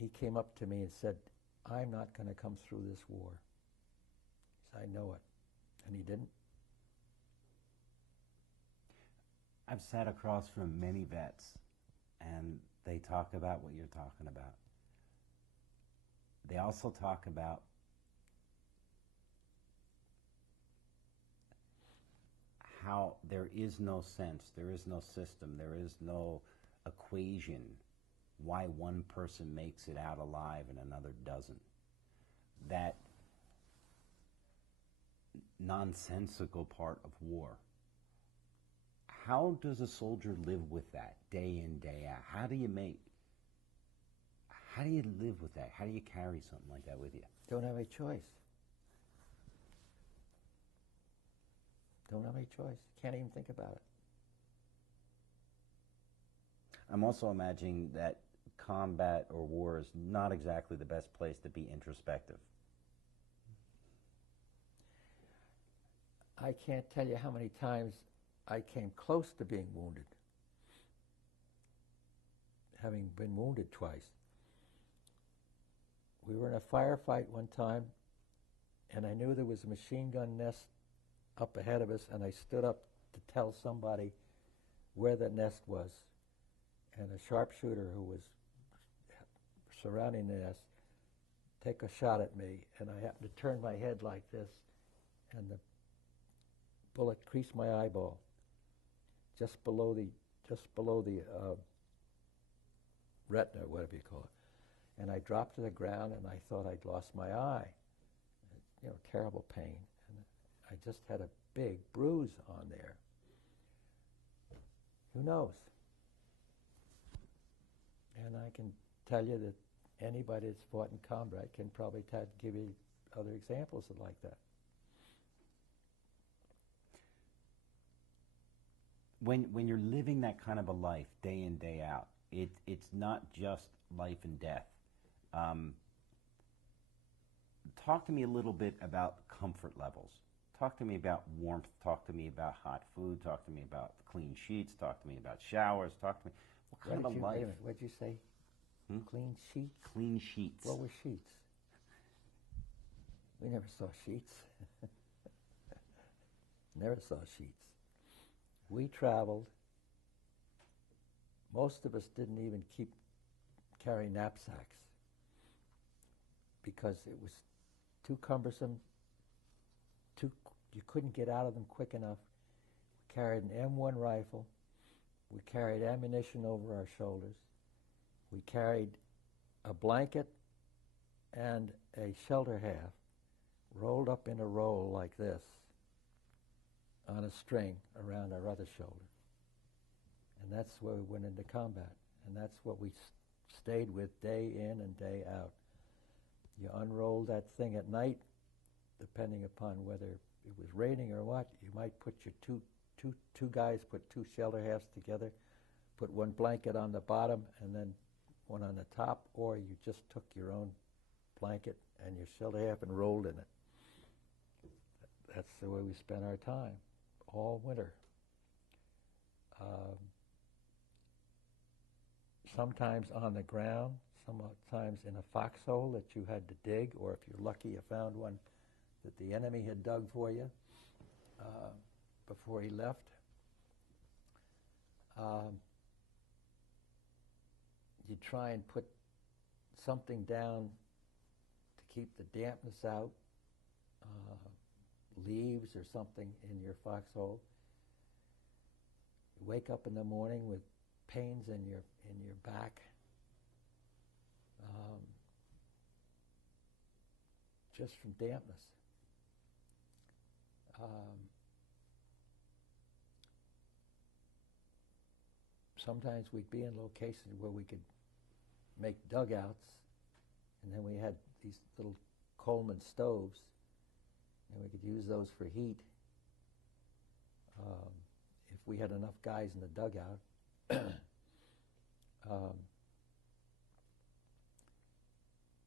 He came up to me and said, "I'm not going to come through this war." He said, "I know it." And he didn't. I've sat across from many vets, and they talk about what you're talking about. They also talk about how there is no sense, there is no system, there is no equation why one person makes it out alive and another doesn't. That nonsensical part of war. How does a soldier live with that day in, day out? How do you live with that? How do you carry something like that with you? Don't have a choice. Don't have any choice. Can't even think about it. I'm also imagining that combat or war is not exactly the best place to be introspective. I can't tell you how many times I came close to being wounded, having been wounded twice. We were in a firefight one time, and I knew there was a machine gun nest up ahead of us, and I stood up to tell somebody where the nest was. And a sharpshooter who was surrounding the nest took a shot at me, and I happened to turn my head like this, and the bullet creased my eyeball just below the retina, whatever you call it. And I dropped to the ground, and I thought I'd lost my eye. Terrible pain. And I just had a big bruise on there. Who knows? And I can tell you that anybody that's fought in combat can probably give you other examples of like that. When you're living that kind of a life day in, day out, it's not just life and death. Talk to me a little bit about comfort levels. Talk to me about warmth. Talk to me about hot food. Talk to me about clean sheets. Talk to me about showers. Talk to me. What kind of a life? What did you say? Clean sheets? Clean sheets. What were sheets? We never saw sheets. Never saw sheets. We traveled. Most of us didn't even carry knapsacks. because it was too cumbersome, you couldn't get out of them quick enough. We carried an M1 rifle. We carried ammunition over our shoulders. We carried a blanket and a shelter half rolled up in a roll like this on a string around our other shoulder. And that's where we went into combat. And that's what we stayed with day in and day out. You unrolled that thing at night, depending upon whether it was raining or what. You might put your two guys put two shelter halves together, put one blanket on the bottom and then one on the top, or you just took your own blanket and your shelter half and rolled in it. That's the way we spent our time all winter. Sometimes on the ground, sometimes in a foxhole that you had to dig, or if you're lucky you found one that the enemy had dug for you before he left. You try and put something down to keep the dampness out, leaves or something in your foxhole. You wake up in the morning with pains in your back, just from dampness. Sometimes we'd be in locations where we could make dugouts, and then we had these little Coleman stoves, and we could use those for heat if we had enough guys in the dugout.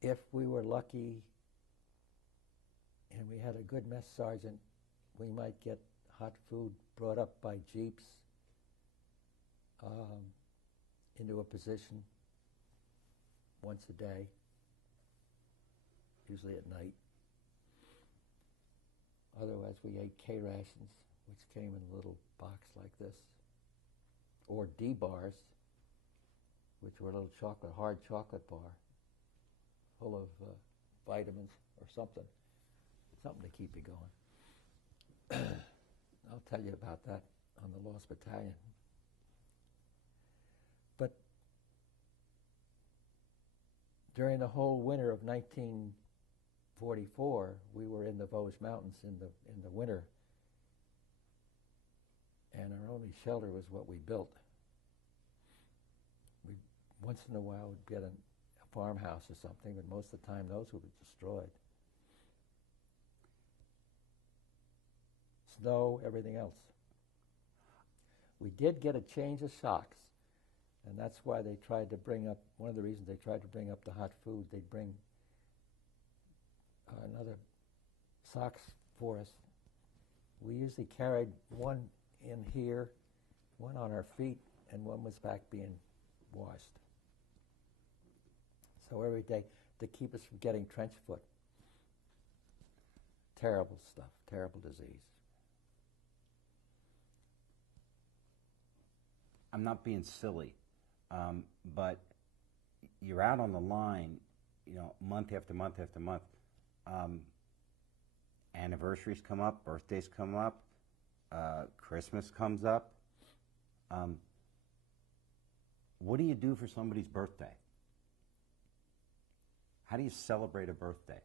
If we were lucky and we had a good mess sergeant, we might get hot food brought up by jeeps into a position once a day, usually at night. Otherwise, we ate K rations, which came in a little box like this, or D bars, which were a little hard chocolate bar, full of vitamins or something to keep you going. I'll tell you about that on the Lost Battalion. But during the whole winter of 1944, we were in the Vosges Mountains in the winter, and our only shelter was what we built. We once in a while would get a farmhouse or something, but most of the time those were destroyed. Snow, everything else. We did get a change of socks, and that's why they tried to bring up, one of the reasons they tried to bring up the hot food, they'd bring another socks for us. We usually carried one in here, one on our feet, and one was back being washed. So every day, to keep us from getting trench foot. Terrible stuff, terrible disease. I'm not being silly, but you're out on the line, month after month after month. Anniversaries come up, birthdays come up, Christmas comes up. What do you do for somebody's birthday? How do you celebrate a birthday?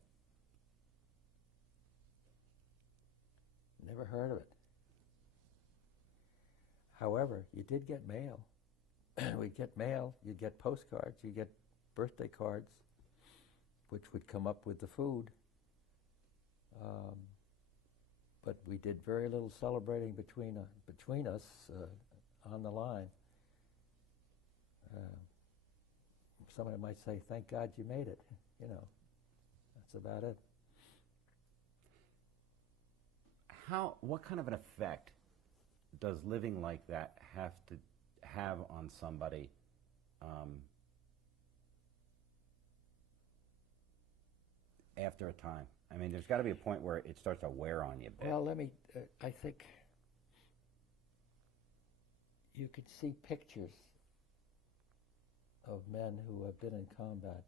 Never heard of it. However, you did get mail. We'd get mail, you'd get postcards, you'd get birthday cards, which would come up with the food. But we did very little celebrating between us on the line. Somebody might say, "Thank God you made it." That's about it. What kind of an effect does living like that have to have on somebody after a time? I mean, there's got to be a point where it starts to wear on you a bit. Well, I think you could see pictures of men who have been in combat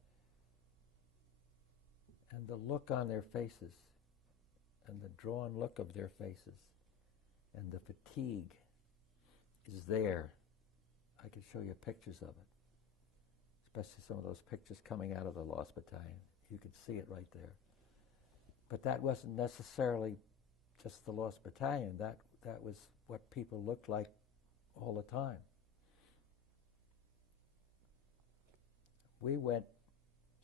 And the look on their faces, and the drawn look of their faces, and the fatigue is there. I could show you pictures of it, especially some of those pictures coming out of the Lost Battalion. You could see it right there. But that wasn't necessarily just the Lost Battalion. That was what people looked like all the time.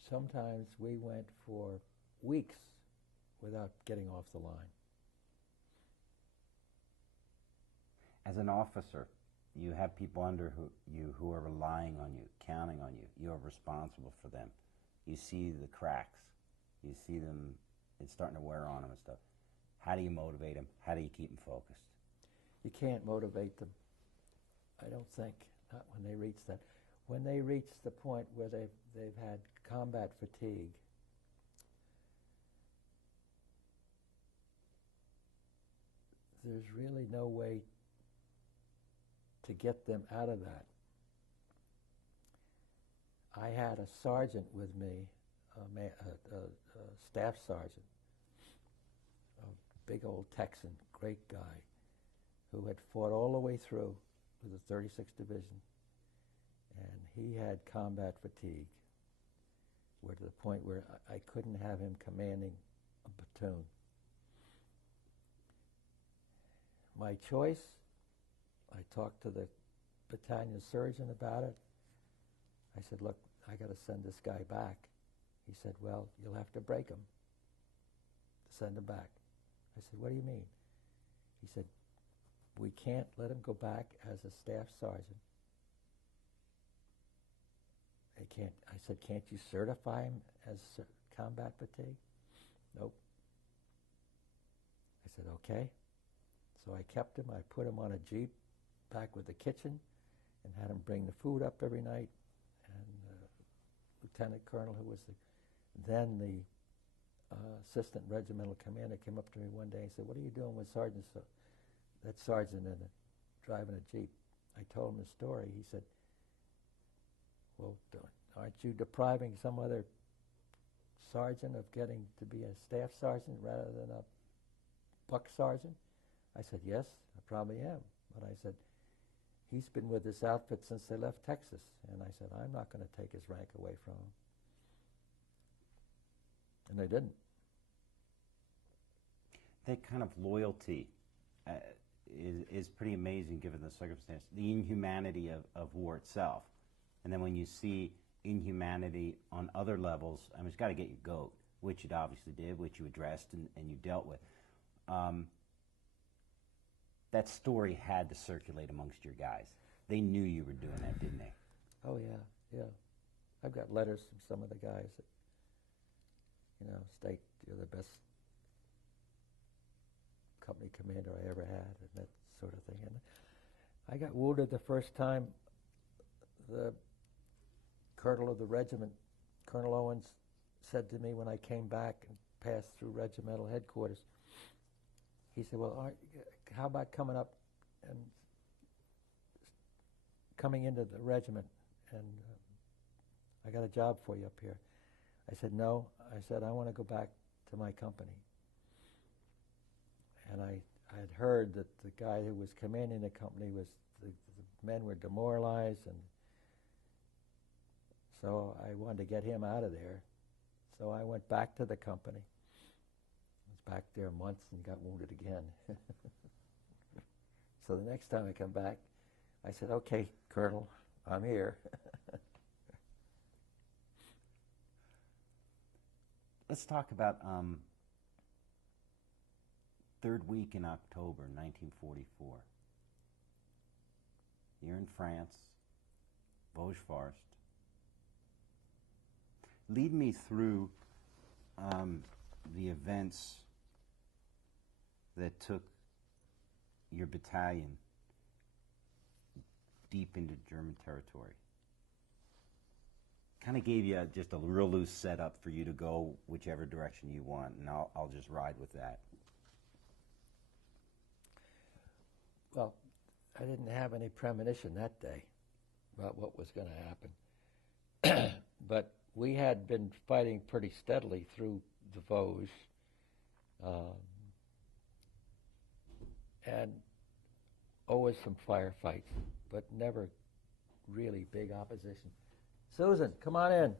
Sometimes we went for weeks without getting off the line. As an officer, you have people under you who are relying on you, counting on you. You're responsible for them. You see the cracks. You see them, it's starting to wear on them and stuff. How do you motivate them? How do you keep them focused? You can't motivate them, I don't think, not when they reach that. When they reach the point where they've had combat fatigue, there's really no way to get them out of that. I had a sergeant with me, a staff sergeant, a big old Texan, great guy, who had fought all the way through with the 36th Division, and he had combat fatigue, where to the point where I couldn't have him commanding a platoon. My choice, I talked to the battalion surgeon about it. I said, look, I got to send this guy back. He said, well, you'll have to break him to send him back. I said, what do you mean? He said, we can't let him go back as a staff sergeant. I said, can't you certify him as combat fatigue? Nope. I said, okay. So I kept him. I put him on a Jeep back with the kitchen and had him bring the food up every night. And Lieutenant Colonel, who was then the assistant regimental commander, came up to me one day and said, what are you doing with that sergeant in it, driving a Jeep? I told him the story. He said, well, aren't you depriving some other sergeant of getting to be a staff sergeant rather than a buck sergeant? I said, yes, I probably am. But I said, he's been with this outfit since they left Texas. And I said, I'm not going to take his rank away from him. And they didn't. That kind of loyalty is pretty amazing given the circumstance. The inhumanity of war itself. And then when you see inhumanity on other levels, I mean, it's got to get your goat, which it obviously did, which you addressed and you dealt with. That story had to circulate amongst your guys. They knew you were doing that, didn't they? Oh, yeah. I've got letters from some of the guys that, state you're the best company commander I ever had, and that sort of thing. And I got wounded the first time. The colonel of the regiment, Colonel Owens, said to me when I came back and passed through regimental headquarters, he said, well, how about coming up and coming into the regiment, and I got a job for you up here. I said, no. I said, I want to go back to my company. And I had heard that the guy who was commanding the company was, the men were demoralized, and so I wanted to get him out of there. So I went back to the company. I was back there months and got wounded again. So the next time I come back, I said, okay, Colonel, I'm here. Let's talk about third week in October 1944. You're in France, Vosges Forest. Lead me through the events that took your battalion deep into German territory. Kind of gave you just a real loose setup for you to go whichever direction you want, and I'll just ride with that. Well, I didn't have any premonition that day about what was going to happen. But we had been fighting pretty steadily through the Vosges, and always some firefights, but never really big opposition. Susan, come on in.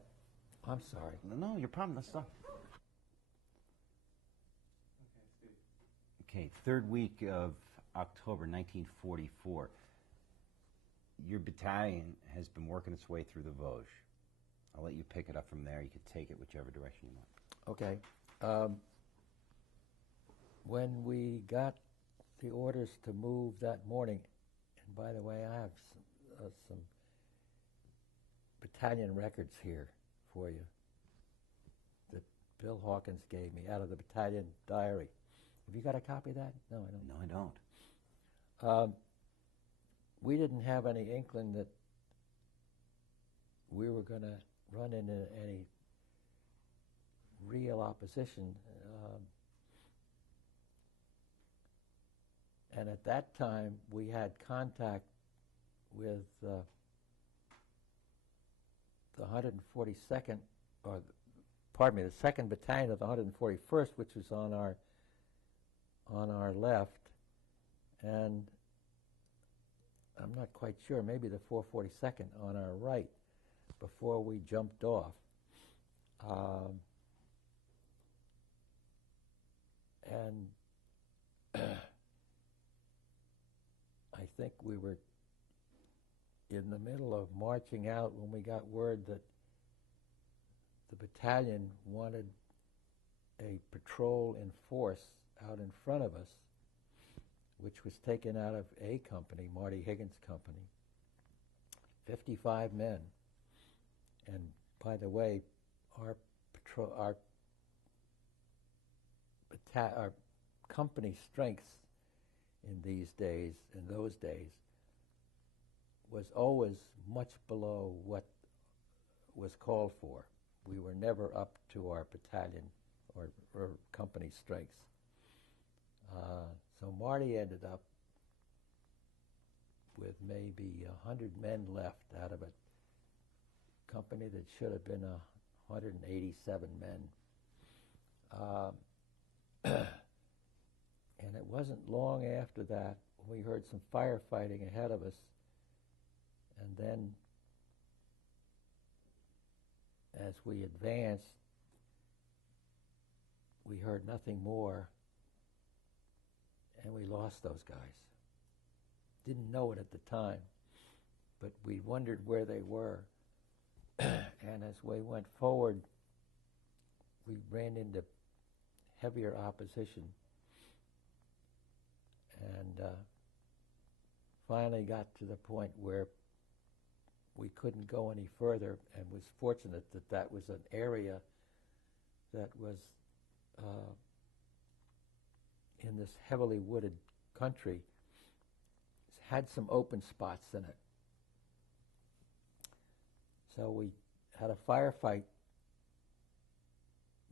I'm sorry. No, your problem. That's not. Okay, third week of October 1944. Your battalion has been working its way through the Vosges. I'll let you pick it up from there. You can take it whichever direction you want. Okay. When we got the orders to move that morning, and by the way, I have some battalion records here for you that Bill Hawkins gave me out of the battalion diary. Have you got a copy of that? No, I don't. No, I don't. We didn't have any inkling that we were going to run into any real opposition. And at that time, we had contact with the 142nd, or pardon me, the 2nd Battalion of the 141st, which was on our left, and I'm not quite sure, maybe the 442nd on our right, before we jumped off. And I think we were in the middle of marching out when we got word that the battalion wanted a patrol in force out in front of us, which was taken out of A Company, Marty Higgins' company, 55 men. And by the way, our company strength in those days, was always much below what was called for. We were never up to our battalion or company strengths. So Marty ended up with maybe 100 men left out of a company that should have been 187 men. And it wasn't long after that we heard some firefighting ahead of us, and then as we advanced, we heard nothing more, and we lost those guys. Didn't know it at the time, but we wondered where they were. And as we went forward, we ran into heavier opposition, and finally got to the point where we couldn't go any further, and was fortunate that that was an area that was in this heavily wooded country, had some open spots in it. So we had a firefight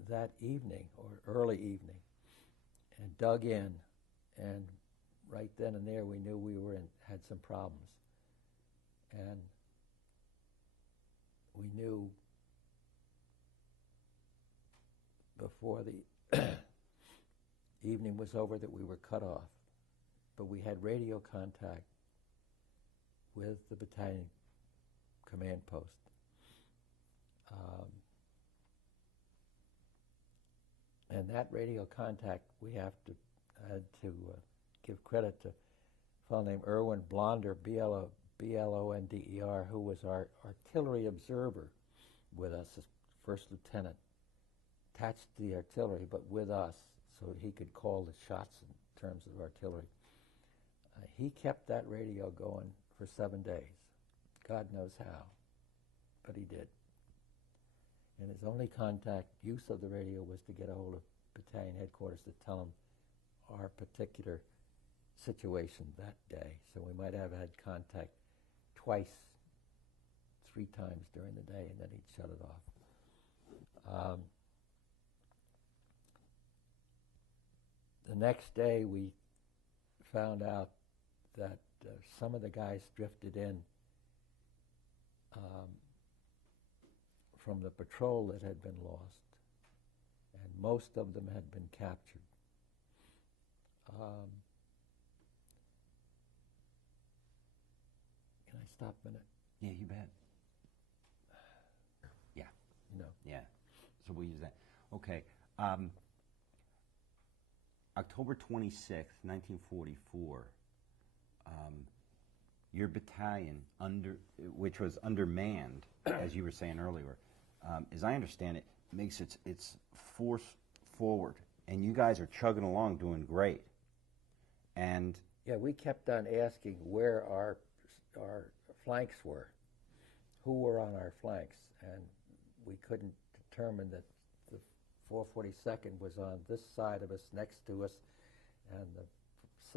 that evening, or early evening, and dug in, and right then and there we knew we had some problems. And we knew before the evening was over that we were cut off. But we had radio contact with the battalion command post. And that radio contact, we had to give credit to a fellow named Erwin Blonder, B-L-O-N-D-E-R, who was our artillery observer with us, as first lieutenant, attached to the artillery, but with us, so he could call the shots in terms of artillery. He kept that radio going for 7 days. God knows how, but he did. And his only use of the radio was to get a hold of battalion headquarters to tell them our particular situation that day. So we might have had contact twice, 3 times during the day, and then he'd shut it off. The next day we found out that some of the guys drifted in from the patrol that had been lost, and most of them had been captured. Can I stop a minute? Yeah, you bet. Yeah. No. Yeah. So we'll use that. Okay. October 26th, 1944, your battalion, which was undermanned, as you were saying earlier, as I understand it, makes its force forward, and you guys are chugging along, doing great. And yeah, we kept on asking where our flanks were, who were on our flanks, and we couldn't determine that the 442nd was on this side of us, next to us, and the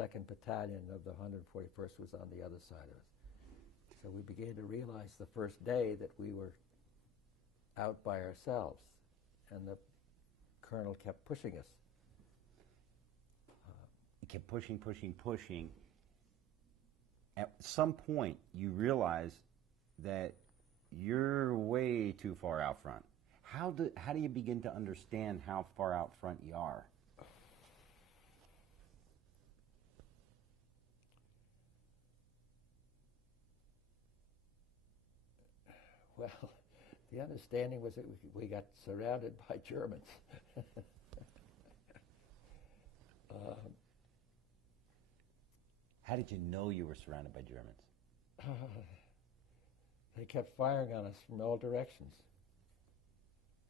2nd Battalion of the 141st was on the other side of us. So we began to realize the first day that we were out by ourselves, and the colonel kept pushing us. He kept pushing. At some point, you realize that you're way too far out front. How do you begin to understand how far out front you are? Well, the understanding was that we got surrounded by Germans. How did you know you were surrounded by Germans? They kept firing on us from all directions.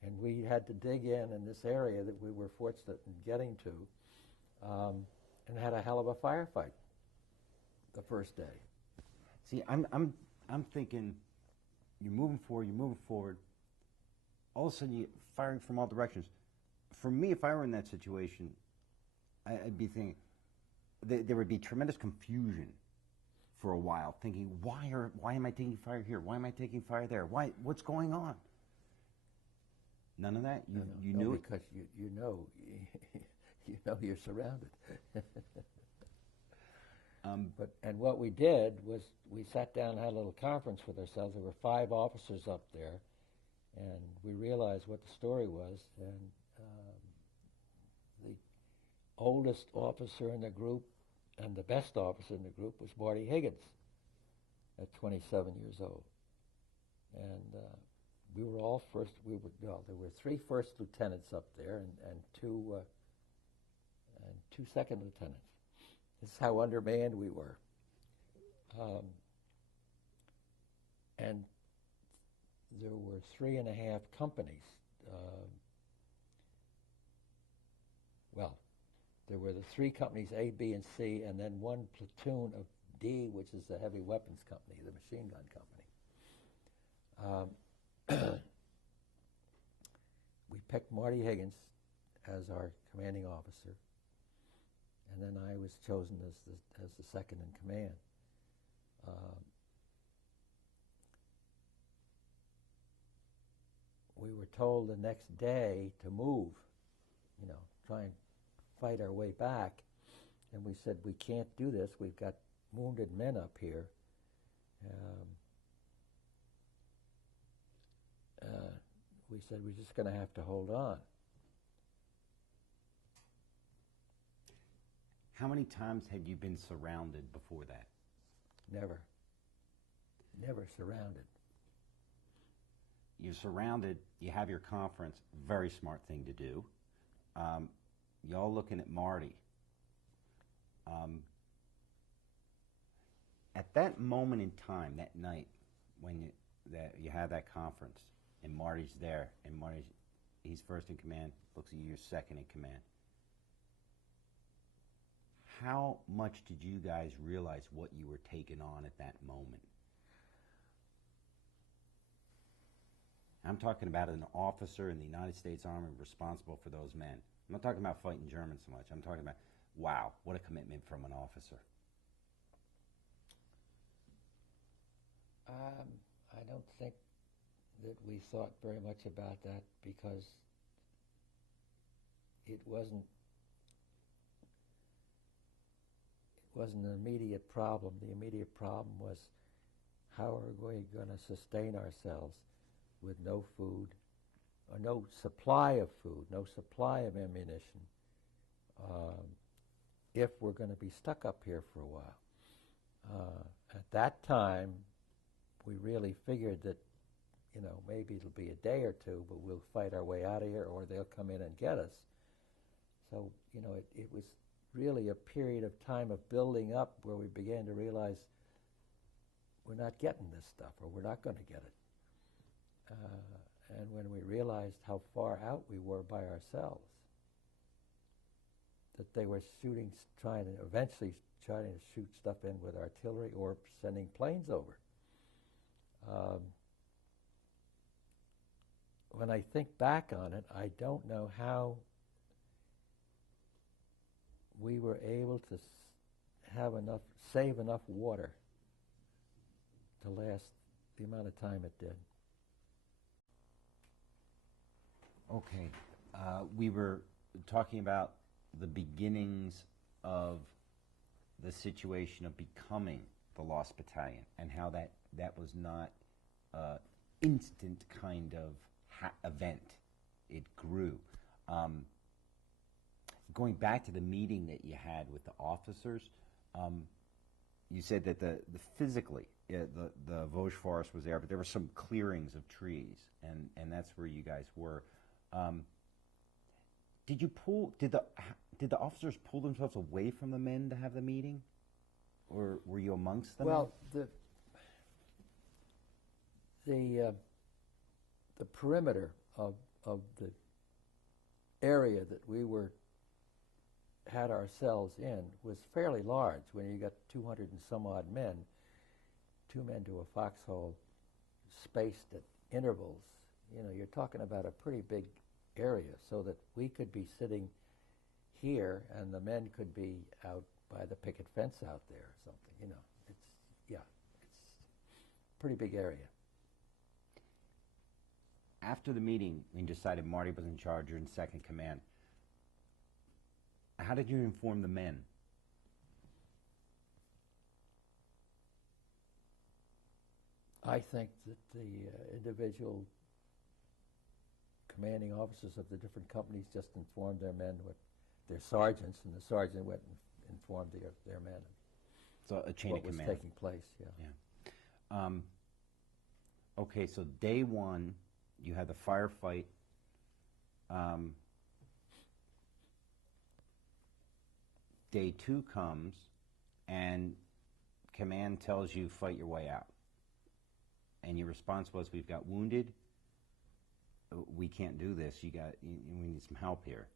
And we had to dig in this area that we were fortunate in getting to, and had a hell of a firefight the first day. See, I'm thinking, you're moving forward. All of a sudden, you're firing from all directions. For me, if I were in that situation, I'd be thinking, there would be tremendous confusion for a while, thinking, why am I taking fire here? Why am I taking fire there? What's going on? None of that? You knew it? Because you know you're surrounded. And what we did was we sat down and had a little conference with ourselves. There were 5 officers up there, and we realized what the story was. And the oldest officer in the group and the best officer in the group was Marty Higgins at 27 years old. And we were all there were 3 first lieutenants up there and 2 second lieutenants. This is how undermanned we were. And there were 3.5 companies. There were the 3 companies, A, B, and C, and then 1 platoon of D, which is the heavy weapons company, the machine gun company. We picked Marty Higgins as our commanding officer, and then I was chosen as the second in command. We were told the next day to move, try and fight our way back, and we said, we can't do this. We've got wounded men up here. We said, we're just going to have to hold on. How many times had you been surrounded before that? Never. Never surrounded. You're surrounded, you have your conference, very smart thing to do. Y'all looking at Marty. At that moment in time, that night, when you had that conference, and Marty's there, and he's first in command, looks at you, you're second in command. How much did you guys realize what you were taking on at that moment? I'm talking about an officer in the United States Army responsible for those men. I'm not talking about fighting Germans so much. I'm talking about, wow, what a commitment from an officer. I don't think that we thought very much about that because it wasn't an immediate problem. The immediate problem was how are we going to sustain ourselves with no food or no supply of food, no supply of ammunition, if we're going to be stuck up here for a while. At that time, we really figured that, maybe it'll be a day or two, but we'll fight our way out of here, or they'll come in and get us. So, it was really a period of time of building up where we began to realize we're not getting this stuff, or we're not going to get it. And when we realized how far out we were by ourselves, that they were eventually trying to shoot stuff in with artillery or sending planes over. When I think back on it, I don't know how we were able to save enough water to last the amount of time it did. Okay. We were talking about the beginnings of the situation of becoming the Lost Battalion, and how that was not an instant kind of event. It grew. Going back to the meeting that you had with the officers, you said that the physically, the Vosges Forest was there, but there were some clearings of trees, and that's where you guys were. Did the officers pull themselves away from the men to have the meeting, or were you amongst them? Well, the perimeter of the area that we had ourselves in was fairly large. When you got 200 and some odd men, 2 men to a foxhole, spaced at intervals, you're talking about a pretty big area, so that we could be sitting here and the men could be out by the picket fence out there or something. It's a pretty big area. After the meeting, when you decided Marty was in charge, you're in second command, how did you inform the men? I think that the individual commanding officers of the different companies just informed their men, their sergeants, and the sergeant went and informed their men. So a chain of command. What was taking place, Yeah. Okay, so day one, you had the firefight. Day two comes, and command tells you fight your way out. And your response was, we've got wounded. We can't do this. We need some help here.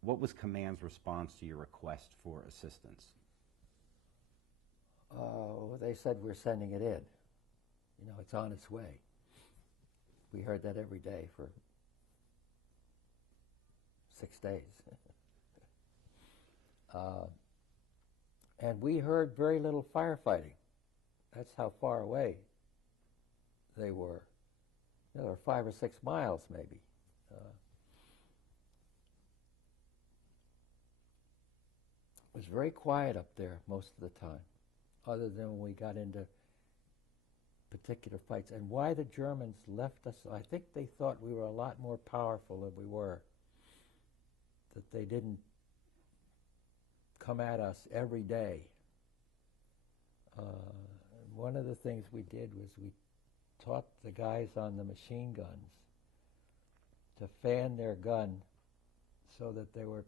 What was command's response to your request for assistance? They said, we're sending it in. It's on its way. We heard that every day for 6 days. And we heard very little firefighting. That's how far away they were. They were 5 or 6 miles, maybe. It was very quiet up there most of the time, other than when we got into particular fights. And why the Germans left us, I think they thought we were a lot more powerful than we were, that they didn't come at us every day. One of the things we did was we taught the guys on the machine guns to fan their gun so that the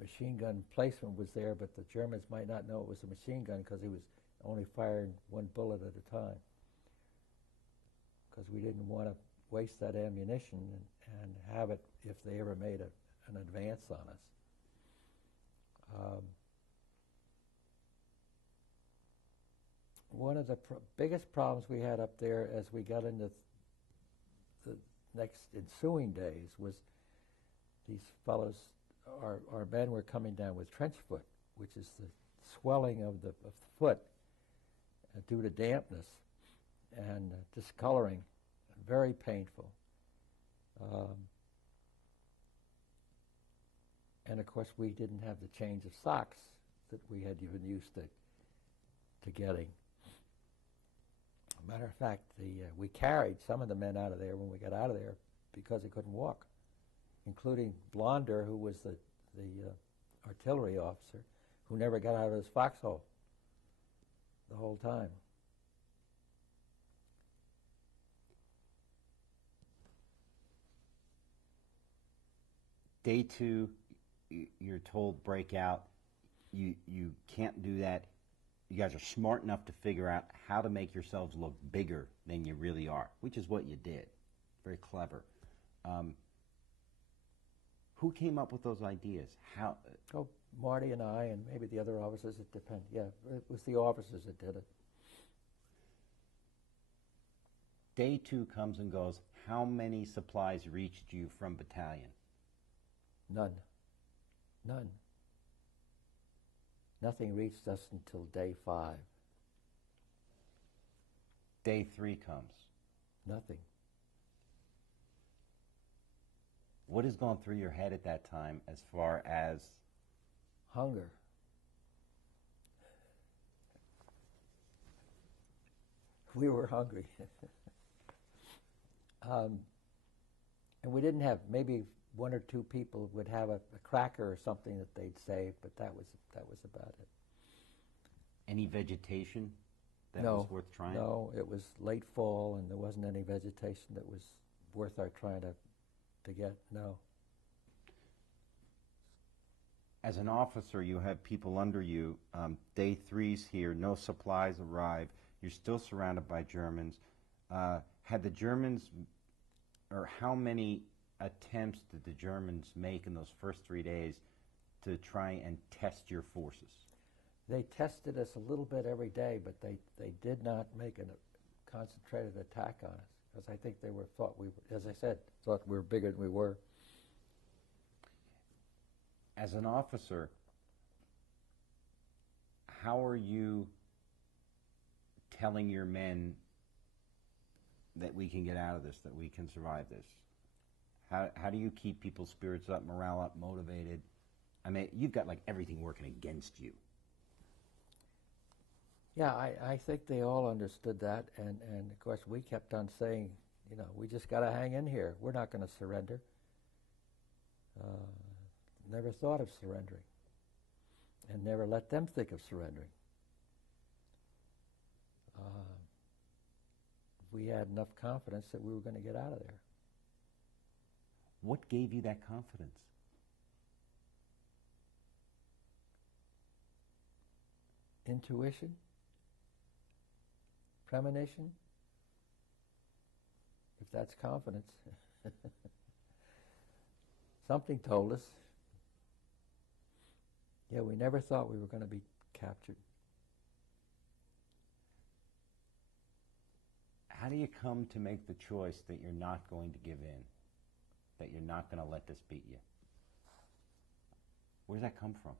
machine gun placement was there, but the Germans might not know it was a machine gun because he was only firing 1 bullet at a time, because we didn't want to waste that ammunition and have it if they ever made an advance on us. One of the biggest problems we had up there as we got into the next ensuing days was these fellows, our men were coming down with trench foot, which is the swelling of the foot due to dampness and discoloring, very painful. And of course we didn't have the change of socks that we had been used to getting. Matter Matter of fact, we carried some of the men out of there when we got out of there because they couldn't walk, including Blonder, who was the artillery officer, who never got out of his foxhole the whole time. Day 2, you're told break out. You can't do that. You guys are smart enough to figure out how to make yourselves look bigger than you really are, which is what you did. Very clever. Who came up with those ideas? How? Oh, Marty and I, and maybe the other officers. It depends. Yeah, it was the officers that did it. Day 2 comes and goes. How many supplies reached you from battalion? None. None. Nothing reached us until day 5. Day 3 comes. Nothing. What has gone through your head at that time as far as? Hunger. We were hungry. And we didn't have, maybe 1 or 2 people would have a cracker or something that they'd save, but that was about it. Any vegetation that No, was worth trying? No, it was late fall, and there wasn't any vegetation that was worth our trying to get. No. As an officer, you have people under you. Day 3's here. No supplies arrive. You're still surrounded by Germans. Had the Germans, or how many attempts did the Germans make in those first 3 days to try and test your forces? They tested us a little bit every day, but they did not make a concentrated attack on us, because I think they thought we were, as I said, thought we were bigger than we were. As an officer, how are you telling your men that we can get out of this, that we can survive this? How do you keep people's spirits up, morale up, motivated? I mean, you've got like everything working against you. Yeah, I think they all understood that, and of course we kept on saying, you know, we just got to hang in here. We're not going to surrender. Never thought of surrendering, and never let them think of surrendering. We had enough confidence that we were going to get out of there. What gave you that confidence? Intuition? Premonition? If that's confidence. Something told us. Yeah, we never thought we were going to be captured. How do you come to make the choice that you're not going to give in, that you're not going to let this beat you? Where does that come from?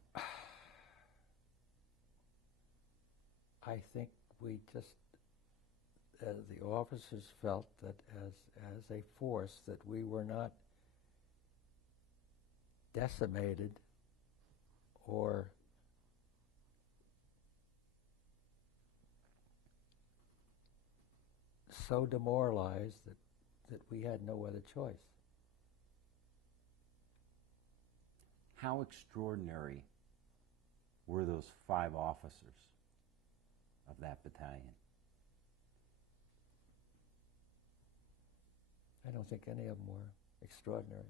I think we just, the officers felt that as a force that we were not decimated or so demoralized that we had no other choice. How extraordinary were those 5 officers of that battalion? I don't think any of them were extraordinary.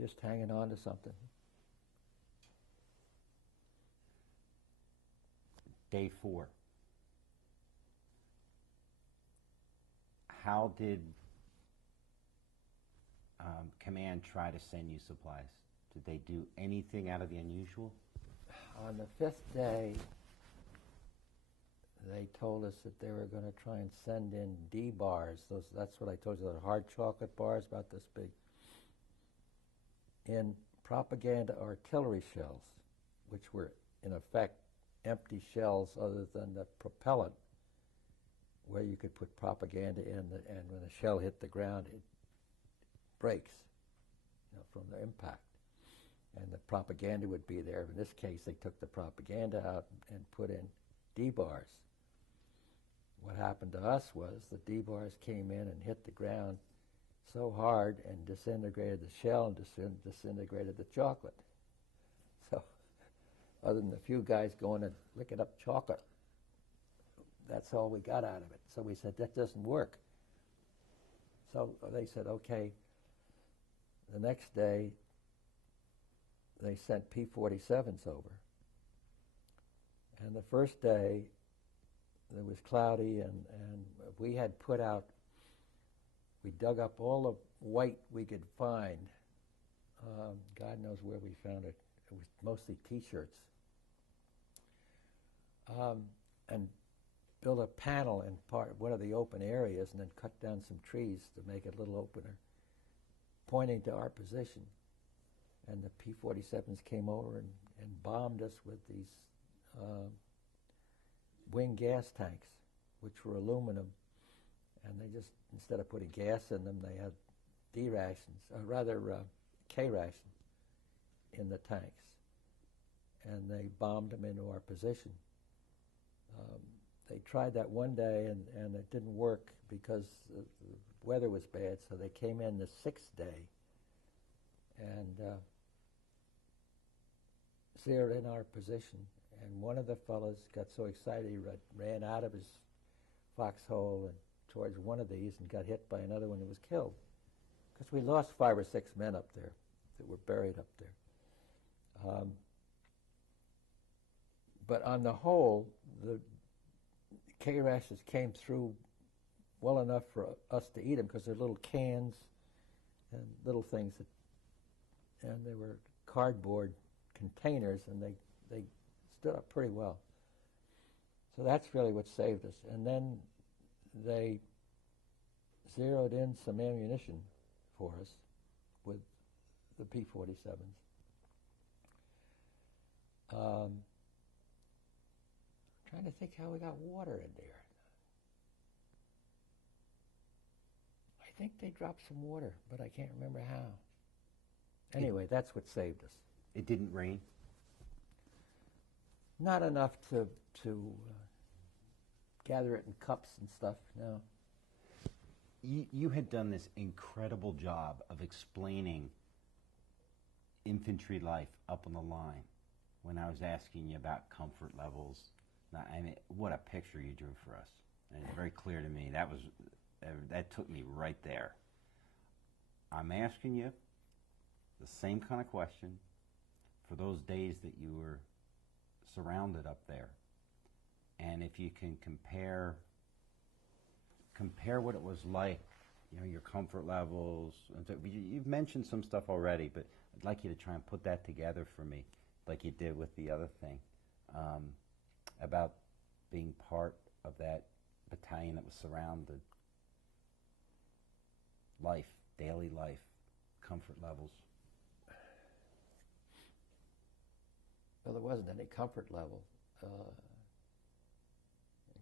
Just hanging on to something. Day 4. How did command try to send you supplies? Did they do anything out of the unusual? On the 5th day, they told us that they were going to try and send in D bars. That's what I told you, the hard chocolate bars about this big, in propaganda artillery shells, which were in effect empty shells other than the propellant, where you could put propaganda in, and when a shell hit the ground, it breaks, from the impact. and the propaganda would be there. In this case, they took the propaganda out and put in D-bars. What happened to us was the D-bars came in and hit the ground so hard and disintegrated the shell and disintegrated the chocolate. So other than a few guys going and licking up chocolate, that's all we got out of it. So we said, that doesn't work. So they said, okay. The next day, they sent P-47s over. And the first day, it was cloudy, and we had put out, we dug up all the white we could find. God knows where we found it. It was mostly T-shirts. And built a panel in one of the open areas and then cut down some trees to make a little opener pointing to our position. And the P-47s came over and bombed us with these wing gas tanks, which were aluminum. And they just, instead of putting gas in them, they had D rations, or rather K rations in the tanks. And they bombed them into our position. They tried that one day, and it didn't work because the weather was bad, so they came in the sixth day and zeroed in our position. And one of the fellows got so excited he ran out of his foxhole and towards one of these and got hit by another one and was killed. Because we lost 5 or 6 men up there that were buried up there. But on the whole, the K rations came through well enough for us to eat them because they're little cans and little things and they were cardboard containers, and they stood up pretty well. So that's really what saved us. And then they zeroed in some ammunition for us with the P-47s. Trying to think how we got water in there. I think they dropped some water, but I can't remember how. Anyway, that's what saved us. It didn't rain? Not enough to gather it in cups and stuff, no. You had done this incredible job of explaining infantry life up on the line when I was asking you about comfort levels. I mean, what a picture you drew for us. And it's very clear to me. That took me right there. I'm asking you the same kind of question for those days that you were surrounded up there. And if you can compare what it was like, your comfort levels. And so you've mentioned some stuff already, but I'd like you to try and put that together for me, like you did with the other thing. About being part of that battalion that was surrounded. Life, daily life, comfort levels. Well, there wasn't any comfort level. Of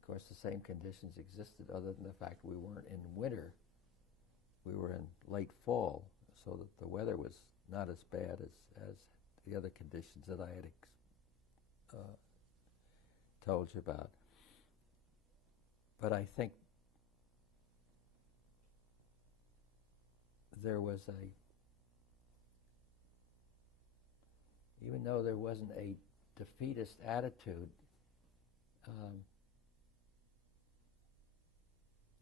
course, the same conditions existed other than the fact we weren't in winter. We were in late fall, so that the weather was not as bad as the other conditions that I had told you about. But I think there was even though there wasn't a defeatist attitude,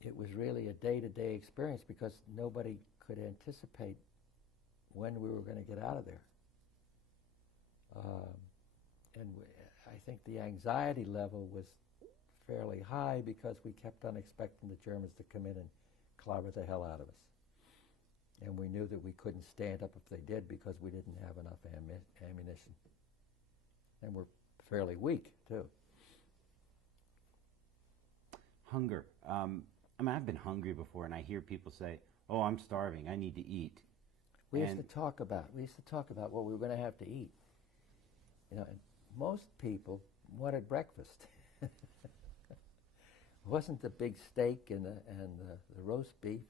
it was really a day-to-day experience because nobody could anticipate when we were going to get out of there. I think the anxiety level was fairly high because we kept on expecting the Germans to come in and clobber the hell out of us. And we knew that we couldn't stand up if they did because we didn't have enough ammunition. And we're fairly weak, too. Hunger. I've been hungry before, and I hear people say, "Oh, I'm starving. I need to eat." We used to talk about what we were going to have to eat. And most people wanted breakfast. It wasn't the big steak and the roast beef.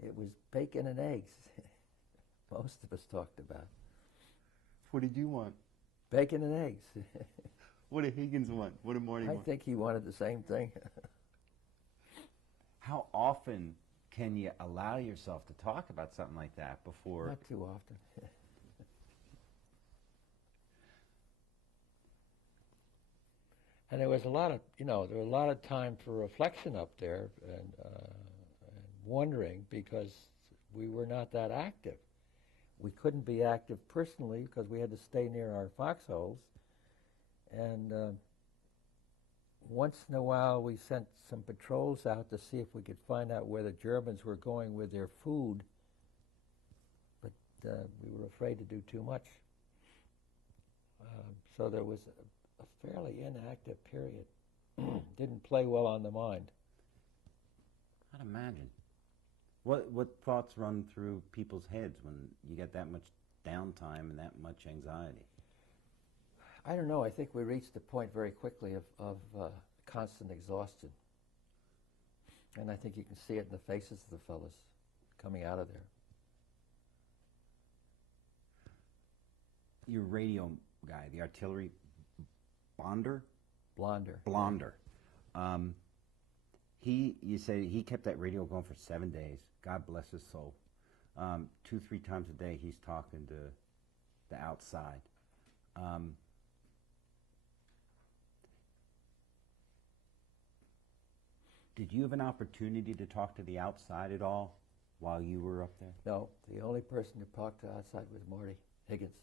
It was bacon and eggs. Most of us talked about. What did you want? Bacon and eggs. What did Higgins want? What did Marty I want? think he wanted the same thing. How often can you allow yourself to talk about something like that before? Not too often. And there was a lot of, there was a lot of time for reflection up there and wondering because we were not that active. We couldn't be active personally because we had to stay near our foxholes. And once in a while we sent some patrols out to see if we could find out where the Germans were going with their food. But we were afraid to do too much. So there was a fairly inactive period. Didn't play well on the mind. I'd imagine. What thoughts run through people's heads when you get that much downtime and that much anxiety? I don't know. I think we reached a point very quickly of constant exhaustion. And I think you can see it in the faces of the fellas coming out of there. Your radio guy, the artillery Blonder. You say he kept that radio going for 7 days. God bless his soul. 2-3 times a day he's talking to the outside. Did you have an opportunity to talk to the outside at all while you were up there? No, the only person who talked to outside was Marty Higgins.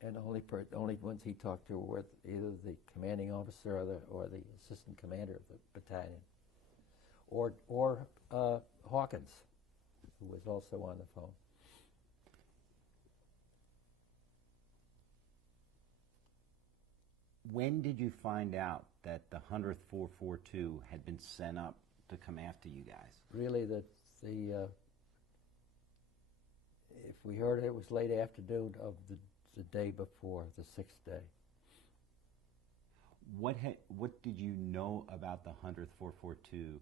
And the only ones he talked to were either the commanding officer or the assistant commander of the battalion, or Hawkins, who was also on the phone. When did you find out that the 100th 442 had been sent up to come after you guys? Really, if we heard it was late afternoon of the day before, the 6th day. What did you know about the 100th 442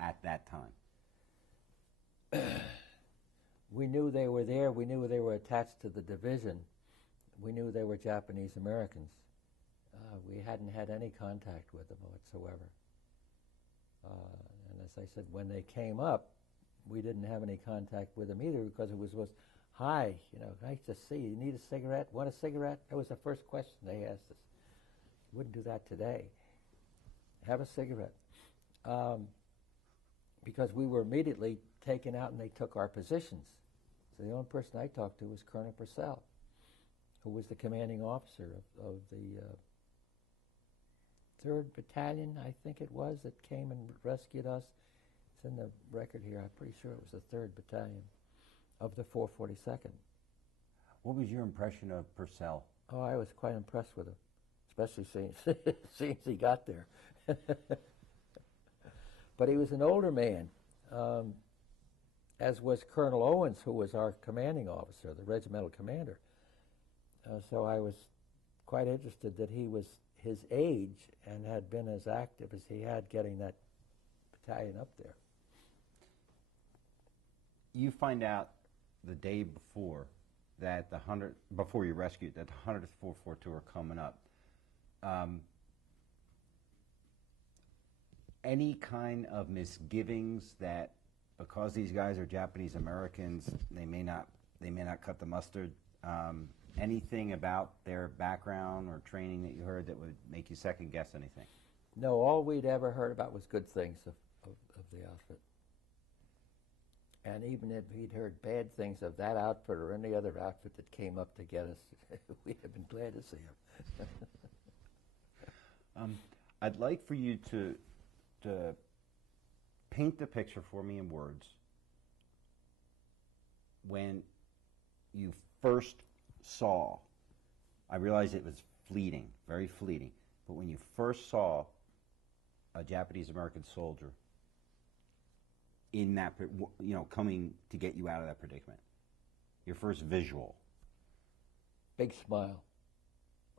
at that time? We knew they were there. We knew they were attached to the division. We knew they were Japanese Americans. We hadn't had any contact with them whatsoever. And as I said, when they came up, we didn't have any contact with them either because it was hi, nice to see you. You need a cigarette? Want a cigarette? That was the first question they asked us. Wouldn't do that today. Have a cigarette. Because we were immediately taken out and they took our positions. So the only person I talked to was Colonel Purcell, who was the commanding officer of the 3rd Battalion, I think it was, that came and rescued us. It's in the record here. I'm pretty sure it was the 3rd Battalion of the 442nd. What was your impression of Purcell? Oh, I was quite impressed with him, especially since he got there. But he was an older man, as was Colonel Owens, who was our commanding officer, the regimental commander. So I was quite interested that he was his age and had been as active as he had getting that battalion up there. You find out the day before that before you rescued, that the 100th 442 are coming up. Any kind of misgivings that because these guys are Japanese Americans, they may not cut the mustard? Anything about their background or training that you heard that would make you second guess anything? No, all we'd ever heard about was good things of the outfit. And even if he'd heard bad things of that outfit or any other outfit that came up to get us, we'd have been glad to see him. I'd like for you to paint the picture for me in words when you first saw, I realize it was fleeting, very fleeting, but when you first saw a Japanese American soldier in that, coming to get you out of that predicament, your first visual. Big smile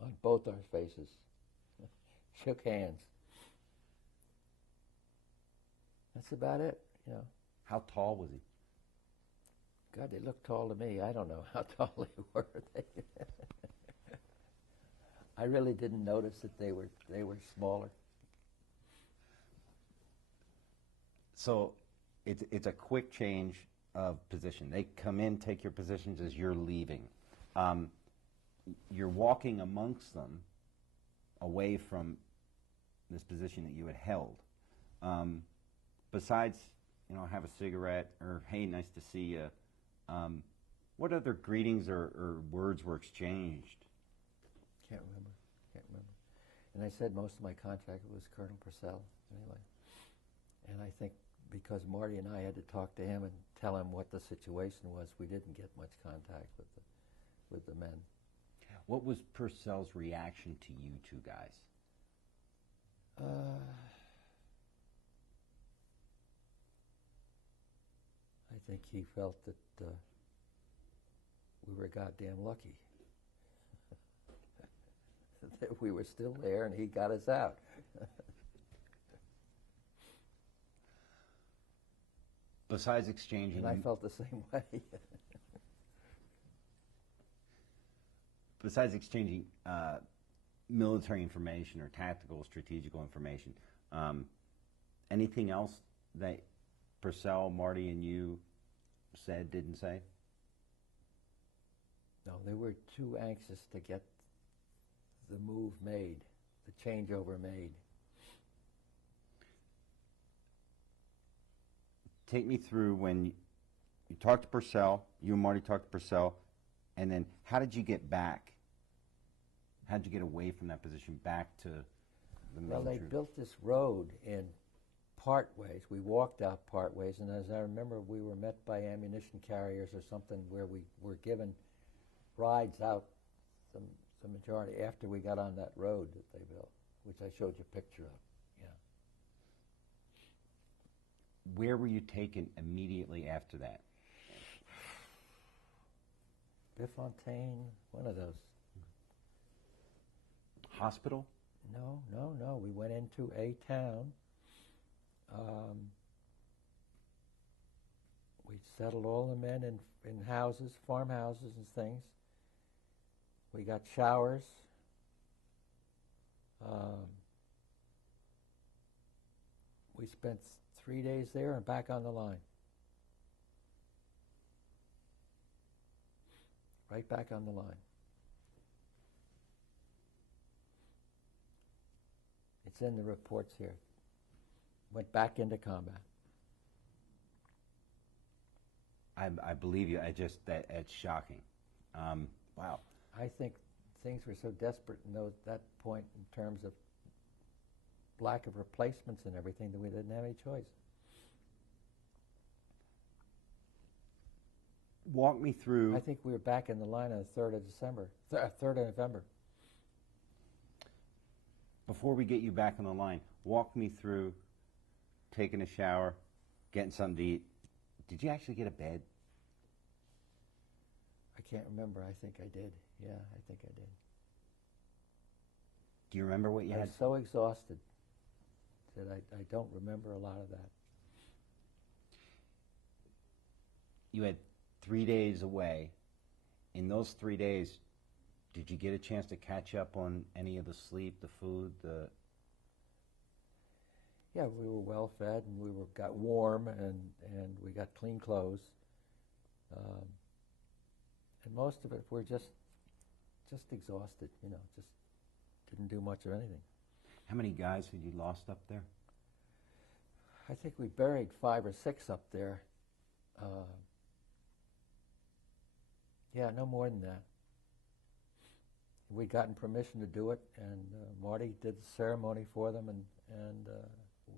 on both our faces. Shook hands. That's about it, How tall was he? God, they looked tall to me. I don't know how tall they were. I really didn't notice that they were smaller. So it's a quick change of position. They come in, take your positions as you're leaving. You're walking amongst them away from this position that you had held. Besides, have a cigarette or, hey, nice to see you, what other greetings or words were exchanged? Can't remember. And I said most of my contract was Colonel Purcell, anyway. And I think because Marty and I had to talk to him and tell him what the situation was, we didn't get much contact with the men. What was Purcell's reaction to you two guys? I think he felt that we were goddamn lucky. That we were still there and he got us out. Besides exchanging... And I felt the same way. Besides exchanging military information or tactical, strategical information, anything else that Purcell, Marty, and you said, didn't say? No, they were too anxious to get the move made, the changeover made. Take me through when you talked to Purcell, you and Marty talked to Purcell, and then how did you get back? How did you get away from that position back to the military? Well, they built this road in part ways. We walked out part ways, and as I remember, we were met by ammunition carriers or something where we were given rides out the majority after we got on that road that they built, which I showed you a picture of. Yeah. Where were you taken immediately after that? Bifontaine, one of those. Hospital? No. We went into a town. We settled all the men in houses, farmhouses and things. We got showers. We spent 3 days there and back on the line. Right back on the line. It's in the reports here. Went back into combat. I believe you. It's shocking. Wow. I think things were so desperate in that point in terms of lack of replacements and everything that we didn't have any choice. Walk me through. I think we were back in the line on the 3rd of November. Before we get you back on the line, walk me through taking a shower, getting something to eat. Did you actually get a bed? I can't remember. I think I did. Yeah, I think I did. Do you remember what you I had? was so exhausted that I don't remember a lot of that. You had 3 days away. In those 3 days, did you get a chance to catch up on any of the sleep, the food, the... Yeah, we were well fed and we got warm and we got clean clothes. And most of it we're just exhausted, just didn't do much of anything. How many guys had you lost up there? I think we buried 5 or 6 up there. Yeah, no more than that. We'd gotten permission to do it, and Marty did the ceremony for them, and we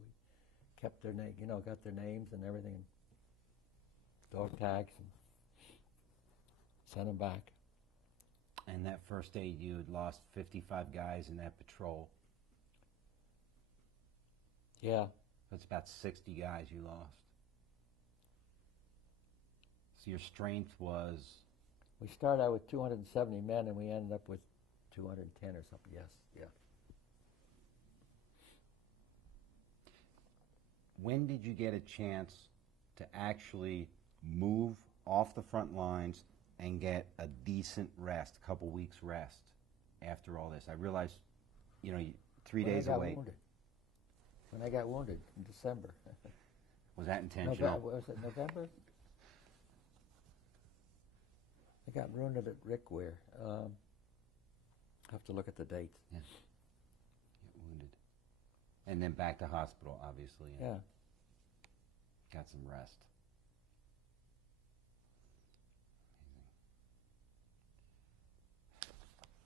kept their name, got their names and everything, and dog tags, and sent them back. And that first day, you had lost 55 guys in that patrol. Yeah. That's about 60 guys you lost. So your strength was... We started out with 270 men, and we ended up with 210 or something. Yes, yeah. When did you get a chance to actually move off the front lines and get a decent rest, a couple weeks rest after all this? I realized, 3 days away. When I got wounded in December. Was that intentional? Was it November? I got wounded at Rickweir. I'll have to look at the dates. Yeah. Get wounded. And then back to hospital, obviously. Yeah. Got some rest.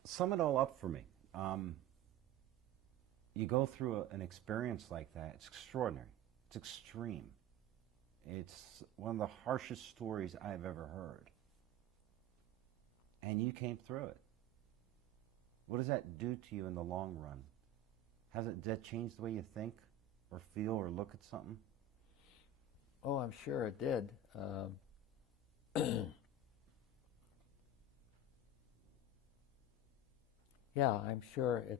Sum it all up for me. You go through an experience like that, it's extraordinary. It's extreme. It's one of the harshest stories I've ever heard. And you came through it. What does that do to you in the long run? Does that change the way you think or feel or look at something? Oh, I'm sure it did. Yeah, I'm sure it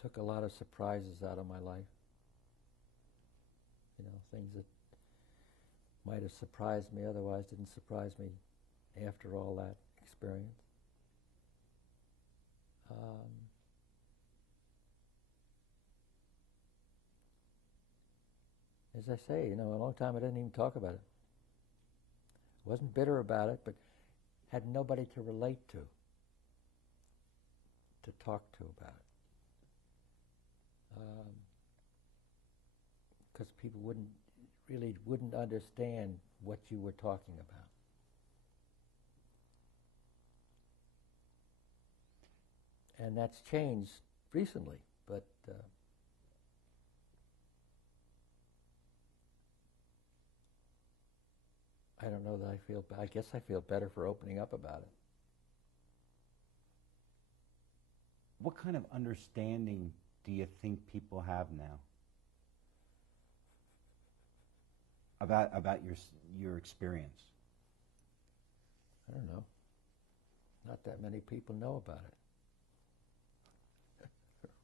took a lot of surprises out of my life. Things that might have surprised me otherwise didn't surprise me after all that experience. As I say, a long time I didn't even talk about it. Wasn't bitter about it, but had nobody to relate to talk to about it. Because people wouldn't understand what you were talking about. And that's changed recently, but I don't know that I guess I feel better for opening up about it. What kind of understanding do you think people have now about your experience? I don't know. Not that many people know about it.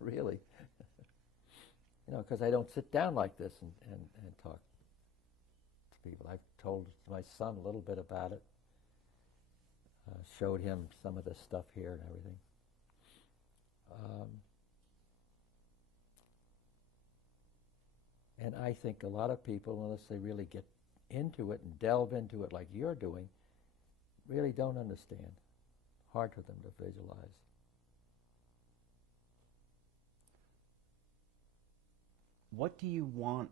Really. Because I don't sit down like this and talk to people. I've told my son a little bit about it. Showed him some of the stuff here and everything. And I think a lot of people, unless they really get into it and delve into it like you're doing, really don't understand. Hard for them to visualize. What do you want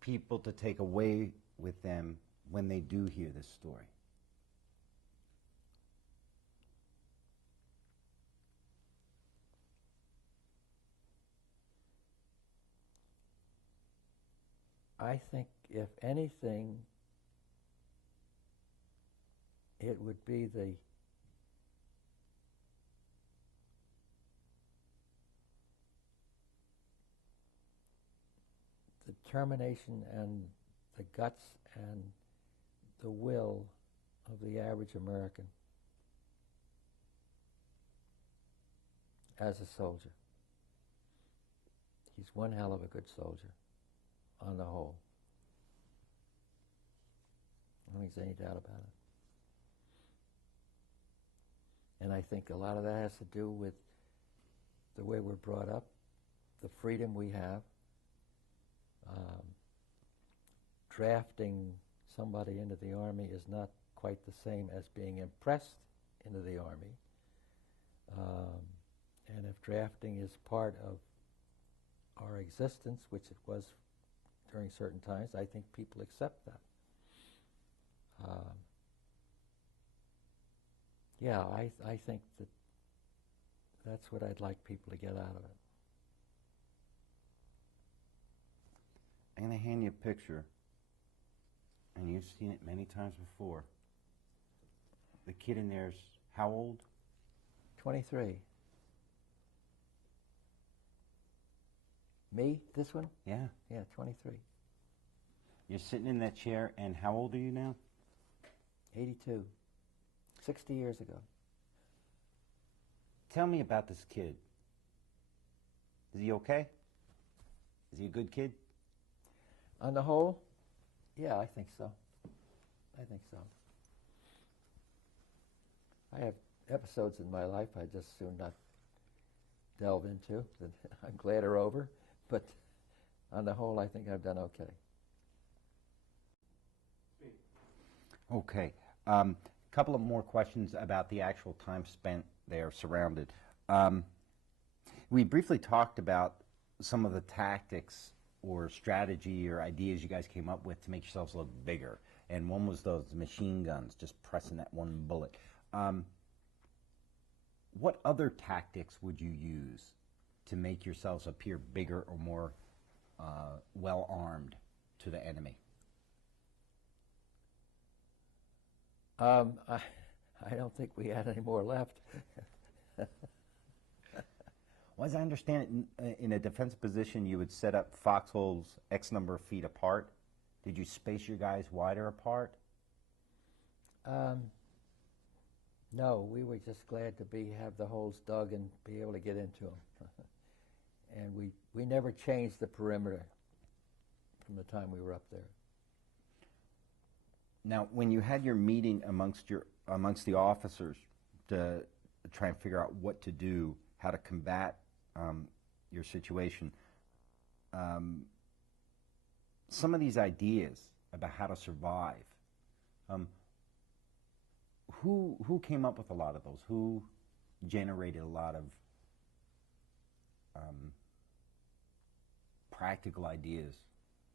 people to take away with them when they do hear this story? I think, if anything, it would be the determination and the guts and the will of the average American as a soldier. He's one hell of a good soldier, on the whole. I don't think there's any doubt about it. And I think a lot of that has to do with the way we're brought up, the freedom we have. Drafting somebody into the Army is not quite the same as being impressed into the Army. And if drafting is part of our existence, which it was during certain times, I think people accept that. Yeah, I think that's what I'd like people to get out of it. I'm going to hand you a picture, and you've seen it many times before. The kid in there's how old? 23. Me? This one? Yeah. Yeah, 23. You're sitting in that chair, and how old are you now? 82. 60 years ago. Tell me about this kid. Is he okay? Is he a good kid? On the whole, Yeah, I think so. I think so. I have episodes in my life I just soon not delve into that I'm glad are over, but on the whole, I think I've done okay. Okay. Couple of more questions about the actual time spent there surrounded. We briefly talked about some of the tactics or strategy or ideas you guys came up with to make yourselves look bigger. And one was those machine guns, just pressing that one bullet. What other tactics would you use to make yourselves appear bigger or more well-armed to the enemy? I don't think we had any more left. Well, as I understand it, in a defensive position, you would set up foxholes X number of feet apart. Did you space your guys wider apart? No, we were just glad to have the holes dug and be able to get into them. And we never changed the perimeter from the time we were up there. Now, when you had your meeting amongst the officers to try and figure out what to do, how to combat your situation, some of these ideas about how to survive, who came up with a lot of those? Who generated a lot of practical ideas